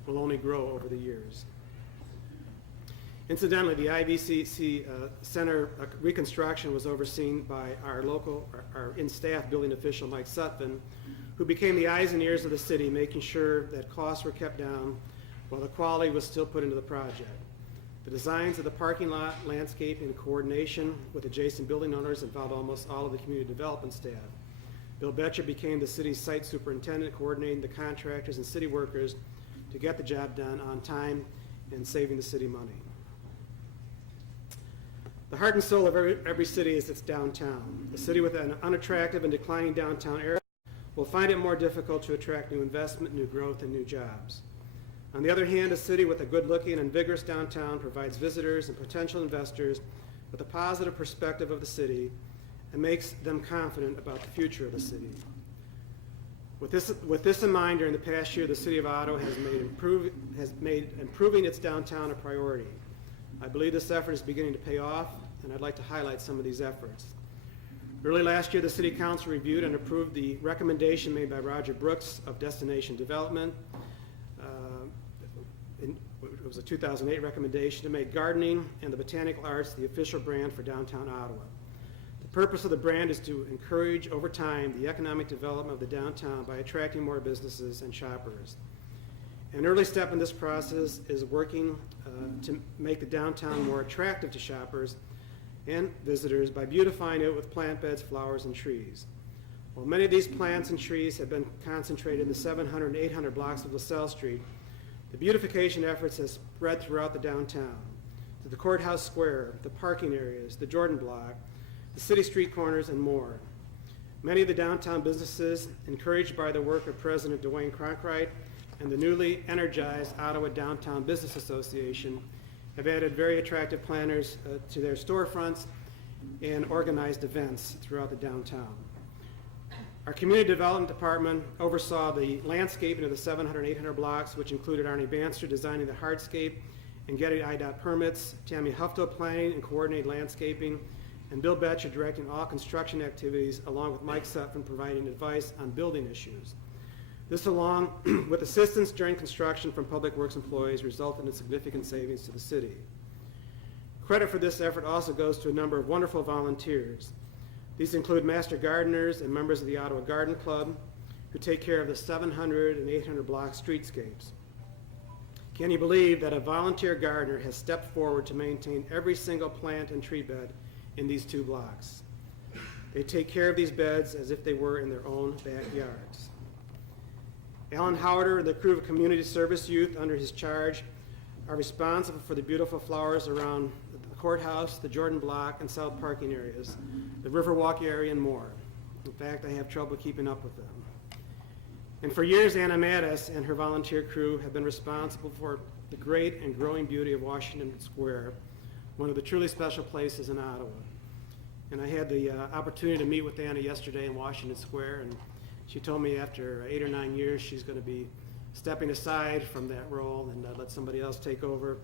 will only grow over the years. Incidentally, the IVCC Center reconstruction was overseen by our in-staff building official, Mike Sutphin, who became the eyes and ears of the city, making sure that costs were kept down while the quality was still put into the project. The designs of the parking lot, landscape, and coordination with adjacent building owners involved almost all of the community development staff. Bill Betcher became the city's site superintendent, coordinating the contractors and city workers to get the job done on time and saving the city money. The heart and soul of every city is its downtown. A city with an unattractive and declining downtown area will find it more difficult to attract new investment, new growth, and new jobs. On the other hand, a city with a good-looking and vigorous downtown provides visitors and potential investors with a positive perspective of the city and makes them confident about the future of the city. With this in mind, during the past year, the City of Ottawa has made improving its downtown a priority. I believe this effort is beginning to pay off, and I'd like to highlight some of these efforts. Early last year, the City Council reviewed and approved the recommendation made by Roger Brooks of Destination Development. It was a 2008 recommendation to make gardening and the botanical arts the official brand for downtown Ottawa. The purpose of the brand is to encourage, over time, the economic development of the downtown by attracting more businesses and shoppers. An early step in this process is working to make the downtown more attractive to shoppers and visitors by beautifying it with plant beds, flowers, and trees. While many of these plants and trees have been concentrated in the 700 and 800 blocks of LaSalle Street, the beautification efforts have spread throughout the downtown, to the Courthouse Square, the parking areas, the Jordan Block, the city street corners, and more. Many of the downtown businesses, encouraged by the work of President Dwayne Cronkite and the newly energized Ottawa Downtown Business Association, have added very attractive planners to their storefronts and organized events throughout the downtown. Our Community Development Department oversaw the landscaping of the 700 and 800 blocks, which included Arnie Banster designing the hardscape and getting IDOT permits, Tammy Hufto planning and coordinating landscaping, and Bill Betcher directing all construction activities, along with Mike Sutphin providing advice on building issues. This, along with assistance during construction from Public Works employees, resulted in significant savings to the city. Credit for this effort also goes to a number of wonderful volunteers. These include master gardeners and members of the Ottawa Garden Club, who take care of the 700 and 800 block streetscapes. Can you believe that a volunteer gardener has stepped forward to maintain every single plant and tree bed in these 2 blocks? They take care of these beds as if they were in their own backyards. Alan Howder and the crew of Community Service Youth under his charge are responsible for the beautiful flowers around the courthouse, the Jordan Block, and South parking areas, the Riverwalk area, and more. In fact, I have trouble keeping up with them. And for years, Anna Mattis and her volunteer crew have been responsible for the great and growing beauty of Washington Square, one of the truly special places in Ottawa. And I had the opportunity to meet with Anna yesterday in Washington Square, and she told me after 8 or 9 years she's going to be stepping aside from that role and let somebody else take over.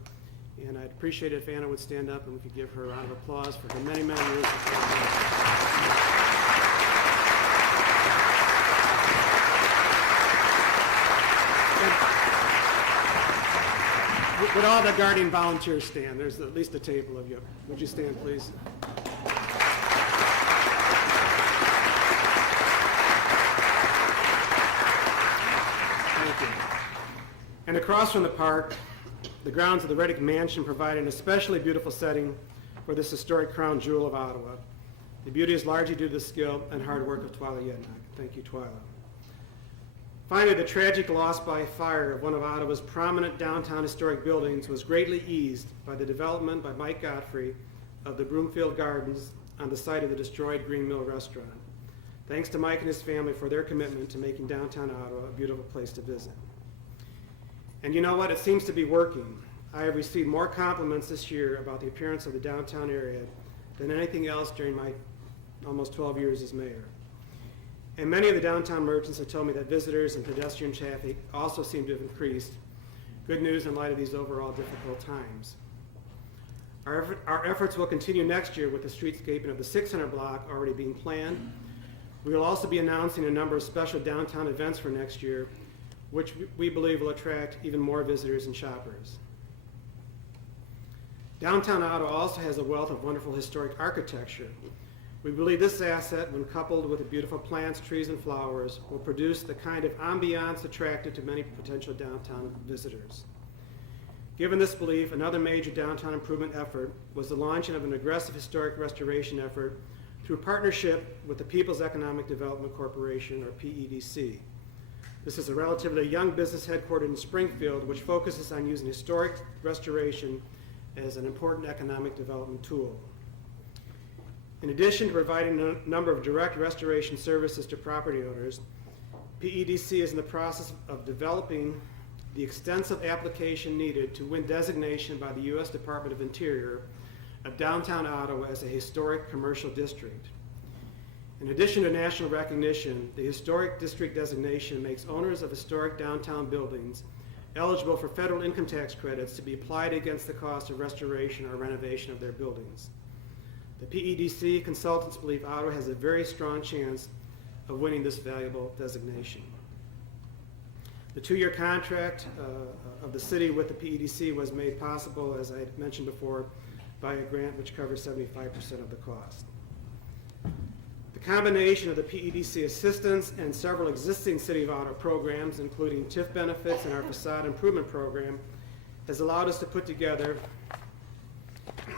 And I'd appreciate it if Anna would stand up and we could give her a round of applause for her many, many years of service. Would all the Guardian volunteers stand? There's at least a table of you. Would you stand, please? And across from the park, the grounds of the Reddick Mansion provide an especially beautiful setting for this historic crown jewel of Ottawa. The beauty is largely due to the skill and hard work of Twyla Yednock. Thank you, Twyla. Finally, the tragic loss by fire of one of Ottawa's prominent downtown historic buildings was greatly eased by the development by Mike Godfrey of the Broomfield Gardens on the site of the destroyed Green Mill Restaurant. Thanks to Mike and his family for their commitment to making downtown Ottawa a beautiful place to visit. And you know what? It seems to be working. I have received more compliments this year about the appearance of the downtown area than anything else during my almost 12 years as mayor. And many of the downtown merchants have told me that visitors and pedestrian traffic also seem to have increased. Good news in light of these overall difficult times. Our efforts will continue next year with the streetscaping of the 600 block already being planned. We will also be announcing a number of special downtown events for next year, which we believe will attract even more visitors and shoppers. Downtown Ottawa also has a wealth of wonderful historic architecture. We believe this asset, when coupled with the beautiful plants, trees, and flowers, will produce the kind of ambiance attractive to many potential downtown visitors. Given this belief, another major downtown improvement effort was the launching of an aggressive historic restoration effort through partnership with the People's Economic Development Corporation, or PEDC. This is a relatively young business headquartered in Springfield, which focuses on using historic restoration as an important economic development tool. In addition to providing a number of direct restoration services to property owners, PEDC is in the process of developing the extensive application needed to win designation by the U.S. Department of Interior of downtown Ottawa as a historic commercial district. In addition to national recognition, the Historic District designation makes owners of historic downtown buildings eligible for federal income tax credits to be applied against the cost of restoration or renovation of their buildings. The PEDC consultants believe Ottawa has a very strong chance of winning this valuable designation. The 2-year contract of the city with the PEDC was made possible, as I mentioned before, by a grant which covers 75% of the cost. The combination of the PEDC assistance and several existing City of Ottawa programs, including TIF benefits and our facade improvement program, has allowed us to put together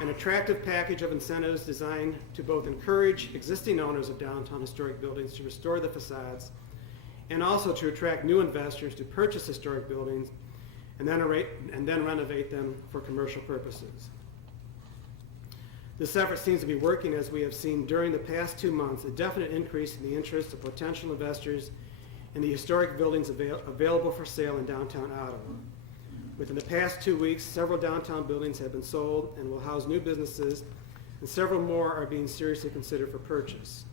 an attractive package of incentives designed to both encourage existing owners of downtown historic buildings to restore the facades and also to attract new investors to purchase historic buildings and then renovate them for commercial purposes. This effort seems to be working, as we have seen during the past 2 months, a definite increase in the interest of potential investors in the historic buildings available for sale in downtown Ottawa. Within the past 2 weeks, several downtown buildings have been sold and will house new businesses, and several more are being seriously considered for purchase.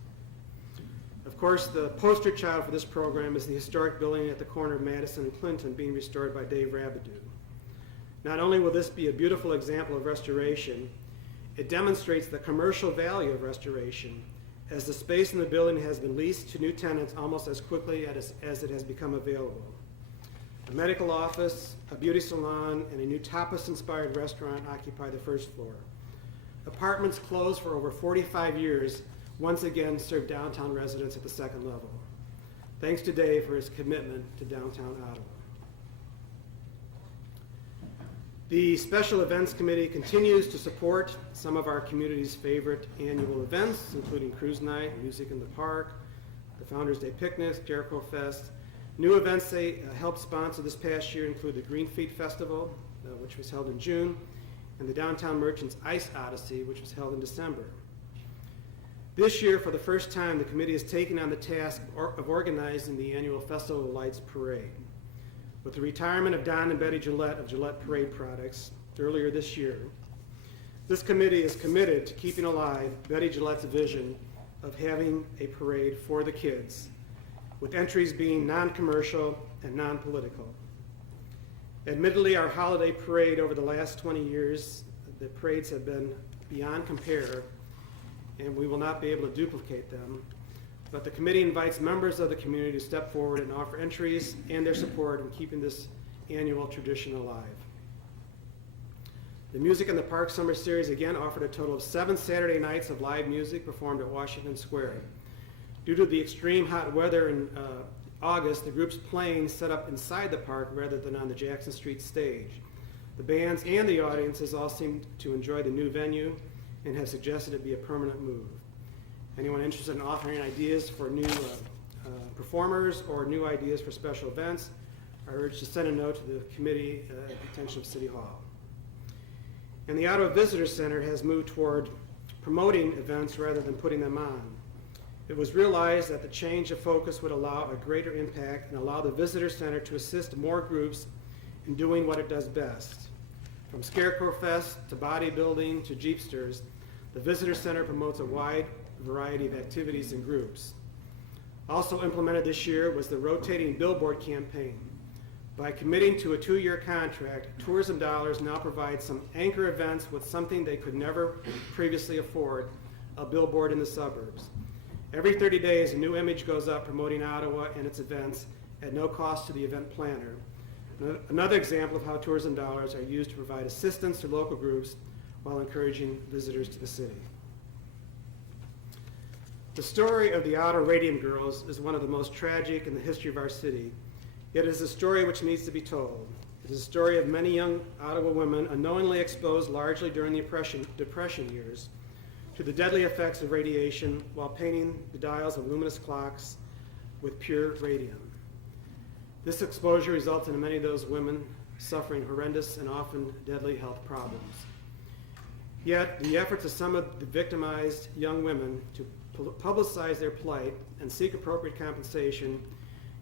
Of course, the poster child for this program is the historic building at the corner of Madison and Clinton being restored by Dave Rabideau. Not only will this be a beautiful example of restoration, It demonstrates the commercial value of restoration, as the space in the building has been leased to new tenants almost as quickly as it has become available. A medical office, a beauty salon, and a new tapas-inspired restaurant occupy the first floor. Apartments closed for over 45 years once again serve downtown residents at the second level. Thanks to Dave for his commitment to downtown Ottawa. The Special Events Committee continues to support some of our community's favorite annual events, including Cruise Night, Music in the Park, the Founders Day Picnics, Jericho Fest. New events they helped sponsor this past year include the Green Feet Festival, which was held in June, and the Downtown Merchants Ice Odyssey, which was held in December. This year, for the first time, the committee has taken on the task of organizing the annual Festival of Lights Parade. With the retirement of Don and Betty Gillette of Gillette Parade Products earlier this year, this committee is committed to keeping alive Betty Gillette's vision of having a parade for the kids, with entries being non-commercial and non-political. Admittedly, our holiday parade over the last 20 years, the parades have been beyond compare, and we will not be able to duplicate them. But the committee invites members of the community to step forward and offer entries and their support in keeping this annual tradition alive. The Music in the Park Summer Series again offered a total of 7 Saturday nights of live music performed at Washington Square. Due to the extreme hot weather in August, the groups playing set up inside the park rather than on the Jackson Street stage. The bands and the audiences all seemed to enjoy the new venue and have suggested it be a permanent move. Anyone interested in offering ideas for new performers or new ideas for special events, I urge to send a note to the committee at the attention of City Hall. And the Ottawa Visitor Center has moved toward promoting events rather than putting them on. It was realized that the change of focus would allow a greater impact and allow the Visitor Center to assist more groups in doing what it does best. From Scarecrow Fest to bodybuilding to Jeepsters, the Visitor Center promotes a wide variety of activities and groups. Also implemented this year was the rotating billboard campaign. By committing to a 2-year contract, tourism dollars now provide some anchor events with something they could never previously afford, a billboard in the suburbs. Every 30 days, a new image goes up promoting Ottawa and its events at no cost to the event planner. Another example of how tourism dollars are used to provide assistance to local groups while encouraging visitors to the city. The story of the Ottawa Radium Girls is one of the most tragic in the history of our city, yet it is a story which needs to be told. It is a story of many young Ottawa women unknowingly exposed largely during the Depression years to the deadly effects of radiation while painting the dials of luminous clocks with pure radium. This exposure resulted in many of those women suffering horrendous and often deadly health problems. Yet, the efforts of some of the victimized young women to publicize their plight and seek appropriate compensation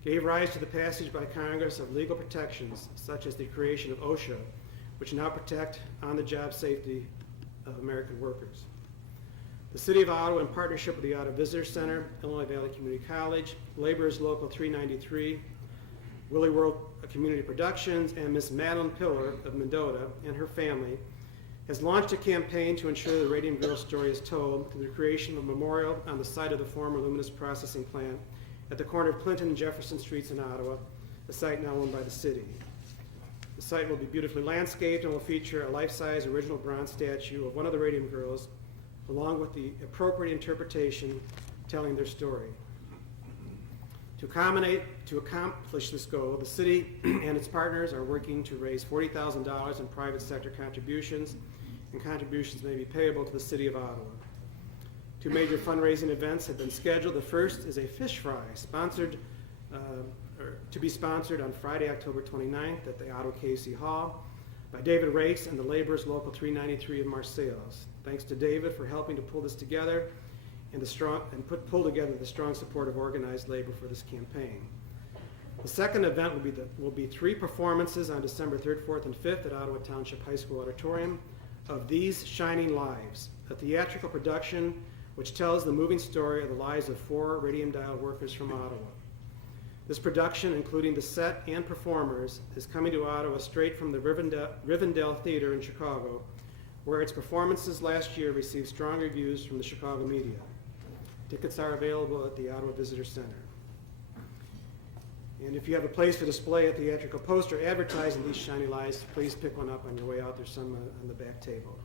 gave rise to the passage by Congress of legal protections, such as the creation of OSHA, which now protect on-the-job safety of American workers. The City of Ottawa, in partnership with the Ottawa Visitor Center, Illinois Valley Community College, Laborers Local 393, Willie World Community Productions, and Miss Madeline Pillar of Mendota and her family, has launched a campaign to ensure the Radium Girls story is told through the creation of a memorial on the site of the former Luminous Processing Plant at the corner of Clinton and Jefferson Streets in Ottawa, a site now owned by the city. The site will be beautifully landscaped and will feature a life-size original bronze statue of one of the Radium Girls, along with the appropriate interpretation telling their story. To accomplish this goal, the city and its partners are working to raise $40,000 in private sector contributions, and contributions may be payable to the City of Ottawa. 2 major fundraising events have been scheduled. The first is a fish fry to be sponsored on Friday, October 29th at the Ottawa KC Hall by David Race and the Laborers Local 393 of Marseilles. Thanks to David for helping to pull this together and pull together the strong support of organized labor for this campaign. The second event will be 3 performances on December 3rd, 4th, and 5th at Ottawa Township High School Auditorium of These Shining Lives, a theatrical production which tells the moving story of the lives of 4 radium dial workers from Ottawa. This production, including the set and performers, is coming to Ottawa straight from the Rivendell Theater in Chicago, where its performances last year received strong reviews from the Chicago media. Tickets are available at the Ottawa Visitor Center. And if you have a place to display a theatrical poster advertising these shiny lights, please pick one up on your way out. There's some on the back table.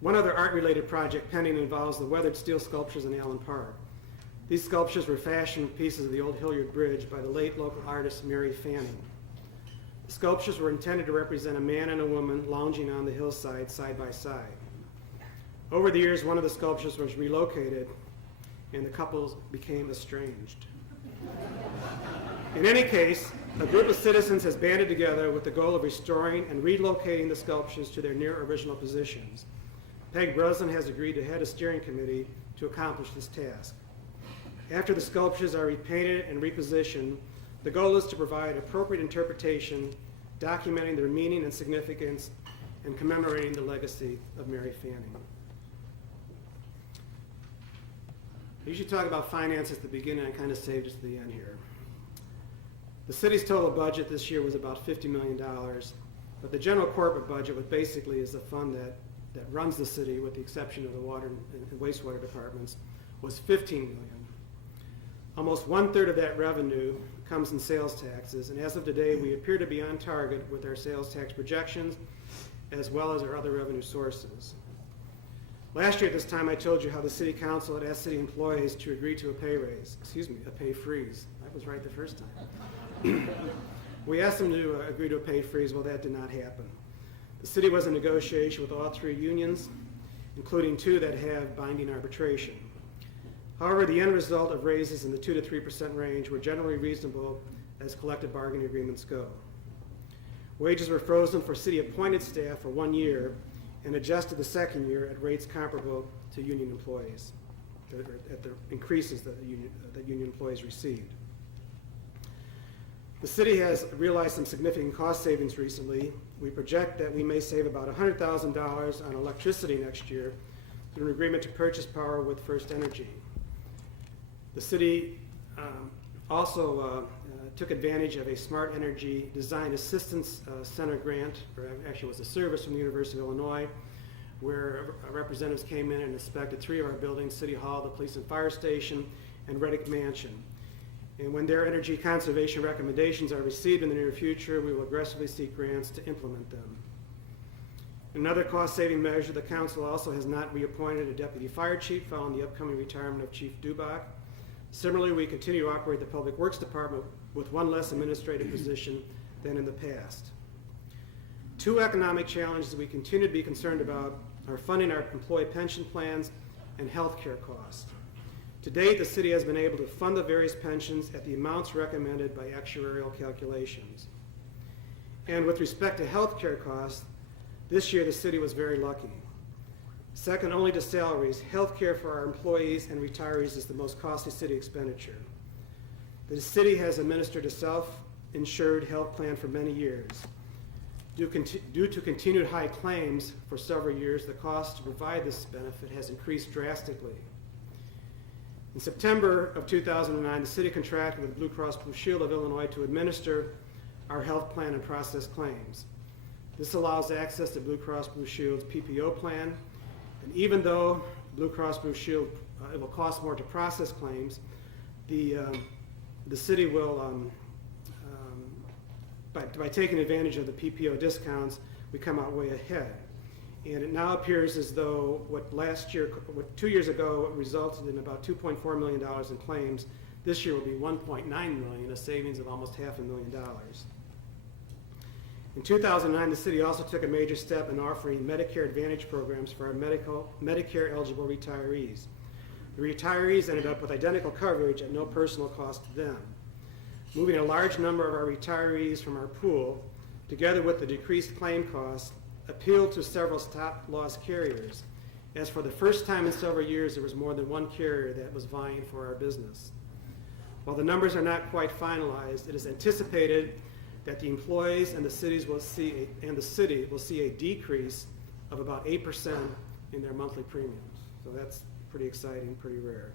One other art-related project pending involves the weathered steel sculptures in Allen Park. These sculptures were fashioned pieces of the old Hilliard Bridge by the late local artist Mary Fanning. The sculptures were intended to represent a man and a woman lounging on the hillside side by side. Over the years, one of the sculptures was relocated and the couples became estranged. In any case, a group of citizens has banded together with the goal of restoring and relocating the sculptures to their near original positions. Peg Breslin has agreed to head a steering committee to accomplish this task. After the sculptures are repainted and repositioned, the goal is to provide appropriate interpretation, documenting their meaning and significance, and commemorating the legacy of Mary Fanning. I usually talk about finance at the beginning. I kind of saved it to the end here. The city's total budget this year was about $50 million, but the general corporate budget, which basically is the fund that runs the city with the exception of the water and wastewater departments, was $15 million. Almost 1/3 of that revenue comes in sales taxes, and as of today, we appear to be on target with our sales tax projections as well as our other revenue sources. Last year at this time, I told you how the city council had asked city employees to agree to a pay freeze. I was right the first time. We asked them to agree to a pay freeze. Well, that did not happen. The city was in negotiation with all 3 unions, including 2 that have binding arbitration. However, the end result of raises in the 2 to 3% range were generally reasonable as collective bargaining agreements go. Wages were frozen for city-appointed staff for 1 year and adjusted the second year at rates comparable to union employees, at the increases that union employees received. The city has realized some significant cost savings recently. We project that we may save about $100,000 on electricity next year through an agreement to purchase power with First Energy. The city also took advantage of a Smart Energy Design Assistance Center grant, or actually it was a service from the University of Illinois, where representatives came in and inspected 3 of our buildings, City Hall, the Police and Fire Station, and Reddick Mansion. And when their energy conservation recommendations are received in the near future, we will aggressively seek grants to implement them. Another cost-saving measure, the council also has not reappointed a deputy fire chief following the upcoming retirement of Chief Dubach. Similarly, we continue to operate the Public Works Department with 1 less administrative position than in the past. 2 economic challenges we continue to be concerned about are funding our employee pension plans and health care costs. To date, the city has been able to fund the various pensions at the amounts recommended by actuarial calculations. And with respect to health care costs, this year the city was very lucky. Second only to salaries, health care for our employees and retirees is the most costly city expenditure. The city has administered a self-insured health plan for many years. Due to continued high claims for several years, the cost to provide this benefit has increased drastically. In September of 2009, the city contracted with Blue Cross Blue Shield of Illinois to administer our health plan and process claims. This allows access to Blue Cross Blue Shield's PPO plan, and even though Blue Cross Blue Shield, it will cost more to process claims, the city will, by taking advantage of the PPO discounts, we come out way ahead. And it now appears as though what 2 years ago resulted in about $2.4 million in claims, this year will be $1.9 million, a savings of almost $500,000. In 2009, the city also took a major step in offering Medicare Advantage programs for our Medicare-eligible retirees. The retirees ended up with identical coverage at no personal cost to them. Moving a large number of our retirees from our pool, together with the decreased claim costs, appealed to several stop-loss carriers, as for the first time in several years there was more than 1 carrier that was vying for our business. While the numbers are not quite finalized, it is anticipated that the employees and the city will see a decrease of about 8% in their monthly premiums. So that's pretty exciting, pretty rare.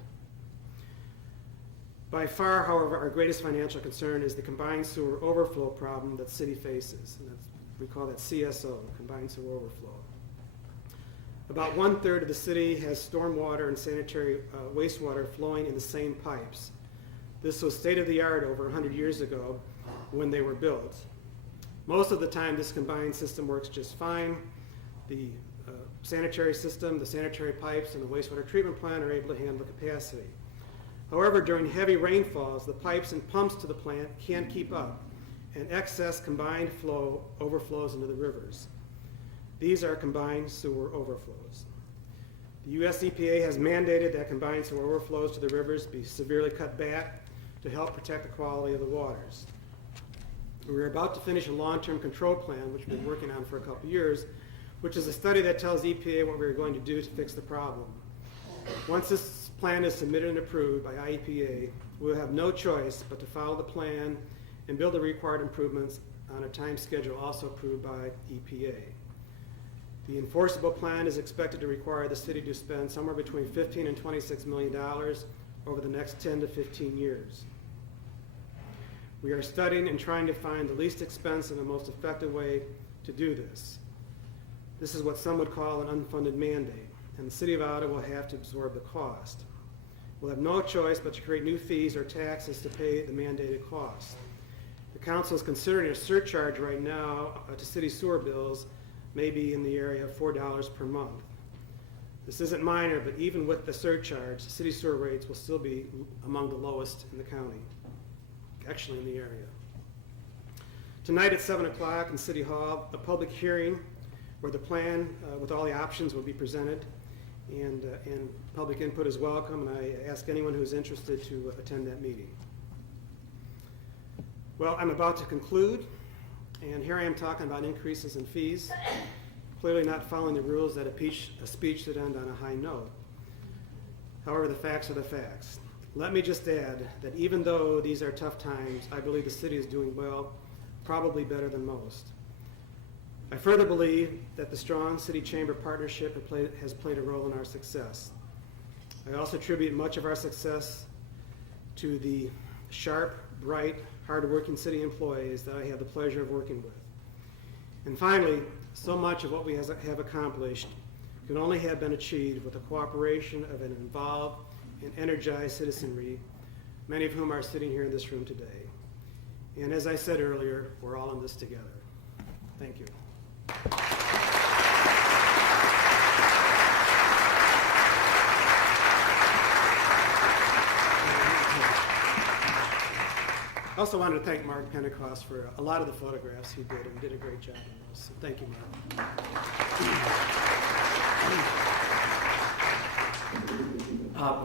By far, however, our greatest financial concern is the combined sewer overflow problem that the city faces. And that's We call that CSO, combined sewer overflow. About 1/3 of the city has stormwater and sanitary wastewater flowing in the same pipes. This was state-of-the-art over 100 years ago when they were built. Most of the time, this combined system works just fine. The sanitary system, the sanitary pipes, and the wastewater treatment plant are able to handle the capacity. However, during heavy rainfalls, the pipes and pumps to the plant can't keep up, and excess combined flow overflows into the rivers. These are combined sewer overflows. The US EPA has mandated that combined sewer overflows to the rivers be severely cut back to help protect the quality of the waters. We're about to finish a long-term control plan, which we've been working on for a couple years, which is a study that tells EPA what we're going to do to fix the problem. Once this plan is submitted and approved by IEPA, we'll have no choice but to follow the plan and build the required improvements on a time schedule also approved by EPA. The enforceable plan is expected to require the city to spend somewhere between $15 and $26 million over the next 10 to 15 years. We are studying and trying to find the least expensive and most effective way to do this. This is what some would call an unfunded mandate, and the City of Ottawa will have to absorb the cost. We'll have no choice but to create new fees or taxes to pay the mandated costs. The council is considering a surcharge right now to city sewer bills, maybe in the area of $4 per month. This isn't minor, but even with the surcharge, city sewer rates will still be among the lowest in the county, actually in the area. Tonight at 7 o'clock in City Hall, a public hearing where the plan with all the options will be presented, and public input is welcome, and I ask anyone who is interested to attend that meeting. Well, I'm about to conclude, and here I am talking about increases in fees, clearly not following the rules that a speech should end on a high note. However, the facts are the facts. Let me just add that even though these are tough times, I believe the city is doing well, probably better than most. I further believe that the strong city-chamber partnership has played a role in our success. I also attribute much of our success to the sharp, bright, hard-working city employees that I have the pleasure of working with. And finally, so much of what we have accomplished can only have been achieved with the cooperation of an involved and energized citizenry, many of whom are sitting here in this room today. And as I said earlier, we're all in this together. Thank you. I also wanted to thank Mark Pentecost for a lot of the photographs he did, and he did a great job on those. So thank you, Mark.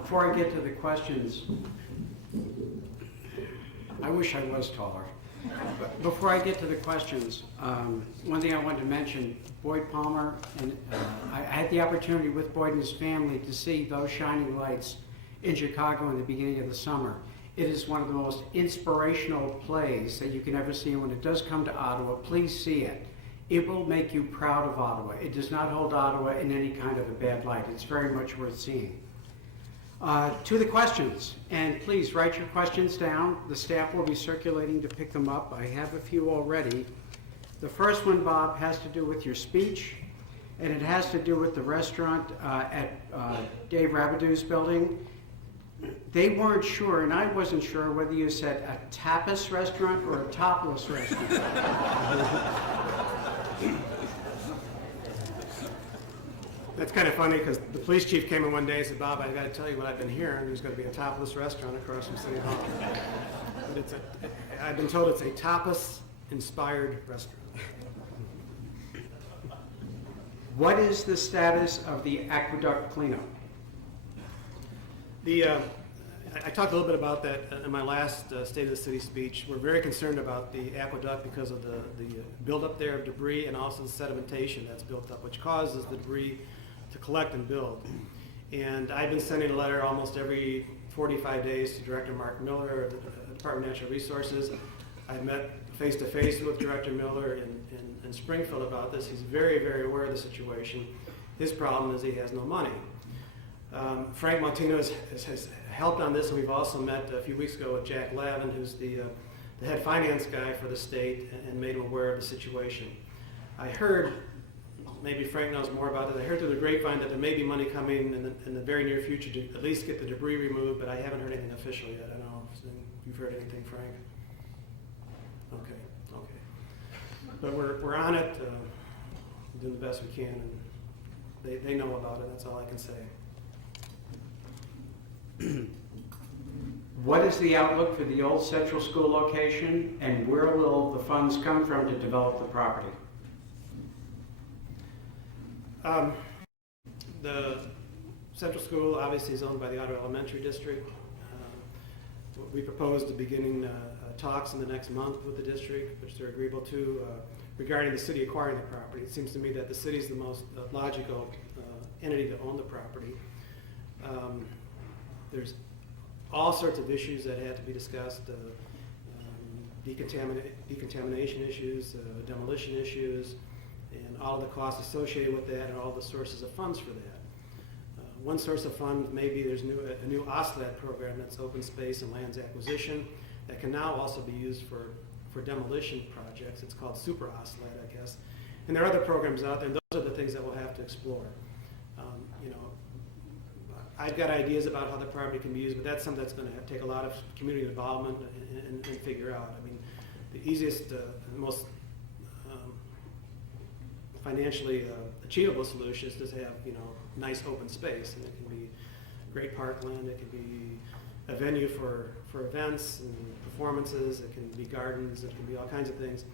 Before I get to the questions, I wish I was taller. But before I get to the questions, one thing I wanted to mention, Boyd Palmer, and I had the opportunity with Boyd and his family to see those shining lights in Chicago in the beginning of the summer. It is one of the most inspirational plays that you can ever see. When it does come to Ottawa, please see it. It will make you proud of Ottawa. It does not hold Ottawa in any kind of a bad light. It's very much worth seeing. To the questions, and please write your questions down. The staff will be circulating to pick them up. I have a few already. The first one, Bob, has to do with your speech, and it has to do with the restaurant at Dave Rabidou's building. They weren't sure, and I wasn't sure whether you said a tapas restaurant or a topless restaurant. That's kind of funny because the police chief came in one day and said, Bob, I've got to tell you what I've been hearing. There's going to be a topless restaurant across from City Hall. But I've been told it's a tapas-inspired restaurant. What is the status of the aqueduct cleanup? I talked a little bit about that in my last State of the City speech. We're very concerned about the aqueduct because of the buildup there of debris and also the sedimentation that's built up, which causes the debris to collect and build. And I've been sending a letter almost every 45 days to Director Mark Miller of the Department of Natural Resources. I've met face-to-face with Director Miller in Springfield about this. He's very, very aware of the situation. His problem is he has no money. Frank Montino has helped on this, and we've also met a few weeks ago with Jack Lavin, who's the head finance guy for the state, and made him aware of the situation. I heard, maybe Frank knows more about it, I heard through the grapevine that there may be money coming in the very near future to at least get the debris removed, but I haven't heard anything official yet. I don't know if you've heard anything, Frank? Okay. But we're on it, doing the best we can, and they know about it, that's all I can say. What is the outlook for the old Central School location, and where will the funds come from to develop the property? The Central School obviously is owned by the Ottawa Elementary District. We propose to beginning talks in the next month with the district, which they're agreeable to, regarding the city acquiring the property. It seems to me that the city is the most logical entity to own the property. There's all sorts of issues that had to be discussed, decontamination issues, demolition issues, and all of the costs associated with that and all the sources of funds for that. One source of funds, maybe there's a new OSLAD program, that's open space and lands acquisition, that can now also be used for demolition projects. It's called Super OSLAD, I guess. And there are other programs out there, and those are the things that we'll have to explore. I've got ideas about how the property can be used, but that's something that's going to take a lot of community involvement and figure out. I mean, the easiest, most financially achievable solution is to have, nice open space, and it can be great parkland, it can be a venue for events and performances, it can be gardens, it can be all kinds of things.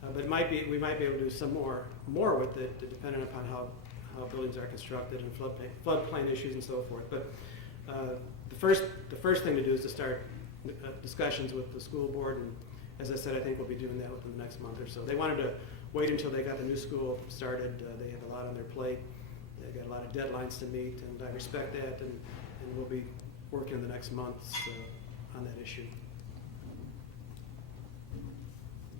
But we might be able to do some more with it, depending upon how buildings are constructed and floodplain issues and so forth. But the first thing to do is to start discussions with the school board, and as I said, I think we'll be doing that within the next month or so. They wanted to wait until they got the new school started. They have a lot on their plate. They got a lot of deadlines to meet, and I respect that, and we'll be working in the next months on that issue.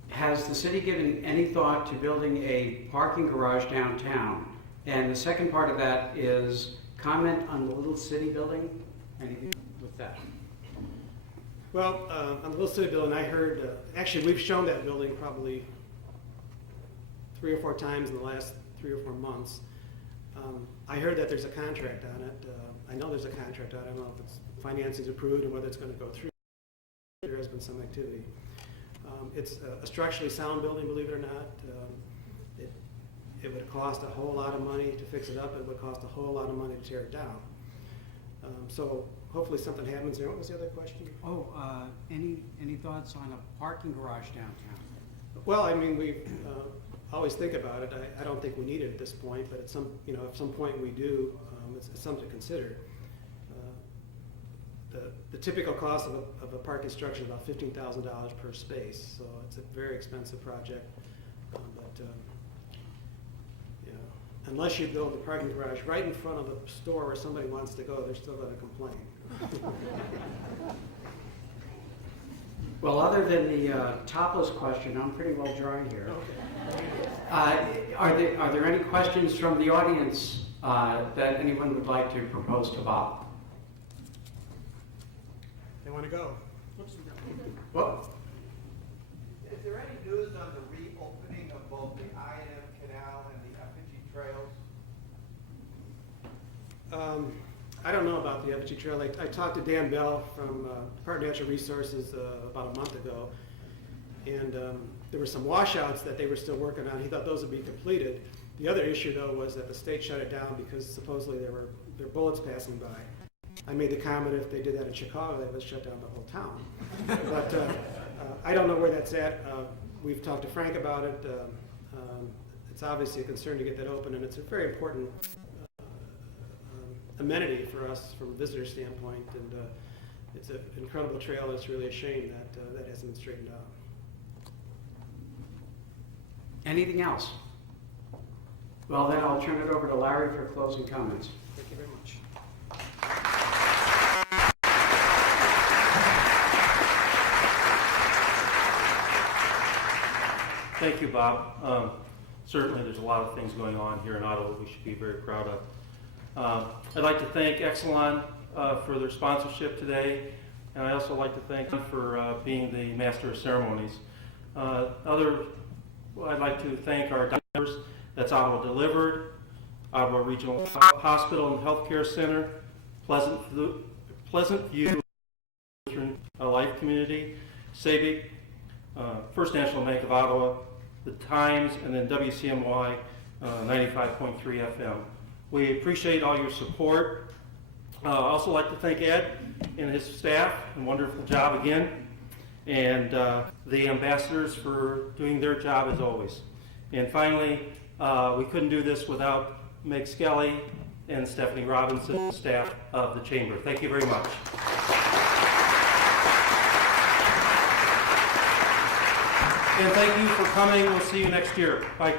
Has the city given any thought to building a parking garage downtown? And the second part of that is comment on the Little City building. Anything with that? Well, on the Little City building, I heard, actually we've shown that building probably 3 or 4 times in the last 3 or 4 months. I heard that there's a contract on it. I know there's a contract on it. I don't know if it's financing's approved and whether it's going to go through. There has been some activity. It's a structurally sound building, believe it or not. It would cost a whole lot of money to fix it up. It would cost a whole lot of money to tear it down. So hopefully something happens there. What was the other question? Any thoughts on a parking garage downtown? Well, I mean, we always think about it. I don't think we need it at this point, but at some point we do. It's something to consider. The typical cost of a park construction is about $15,000 per space, so it's a very expensive project. Unless you build a parking garage right in front of a store where somebody wants to go, they're still going to complain. Well, other than the topless question, I'm pretty well dry here. Okay. Are there any questions from the audience that anyone would like to propose to Bob? They want to go. Well, Is there any news on the reopening of both the I&M Canal and the Effigy Trails? I don't know about the Effigy Trail. I talked to Dan Bell from Department of Natural Resources about a month ago, and there were some washouts that they were still working on. He thought those would be completed. The other issue, though, was that the state shut it down because supposedly there were bullets passing by. I made the comment if they did that in Chicago, they would shut down the whole town. But I don't know where that's at. We've talked to Frank about it. It's obviously a concern to get that open, and it's a very important amenity for us from a visitor standpoint, and it's an incredible trail. It's really a shame that that hasn't been straightened out. anything else? Well, then I'll turn it over to Larry for closing comments. Thank you very much. Thank you, Bob. Certainly, there's a lot of things going on here in Ottawa we should be very proud of. I'd like to thank Exelon for their sponsorship today, and I also like to thank them for being the Master of Ceremonies. Other I'd like to thank our donors. That's Ottawa Delivered, Ottawa Regional Hospital and Healthcare Center, Pleasant View Lutheran Life Community, SABIC, First National Bank of Ottawa, the Times, and then WCMY 95.3 FM. We appreciate all your support. I'd also like to thank Ed and his staff, and wonderful job again, and the ambassadors for doing their job as always. And finally, we couldn't do this without Meg Skelly and Stephanie Robinson, staff of the Chamber. Thank you very much. And thank you for coming. We'll see you next year. Bye.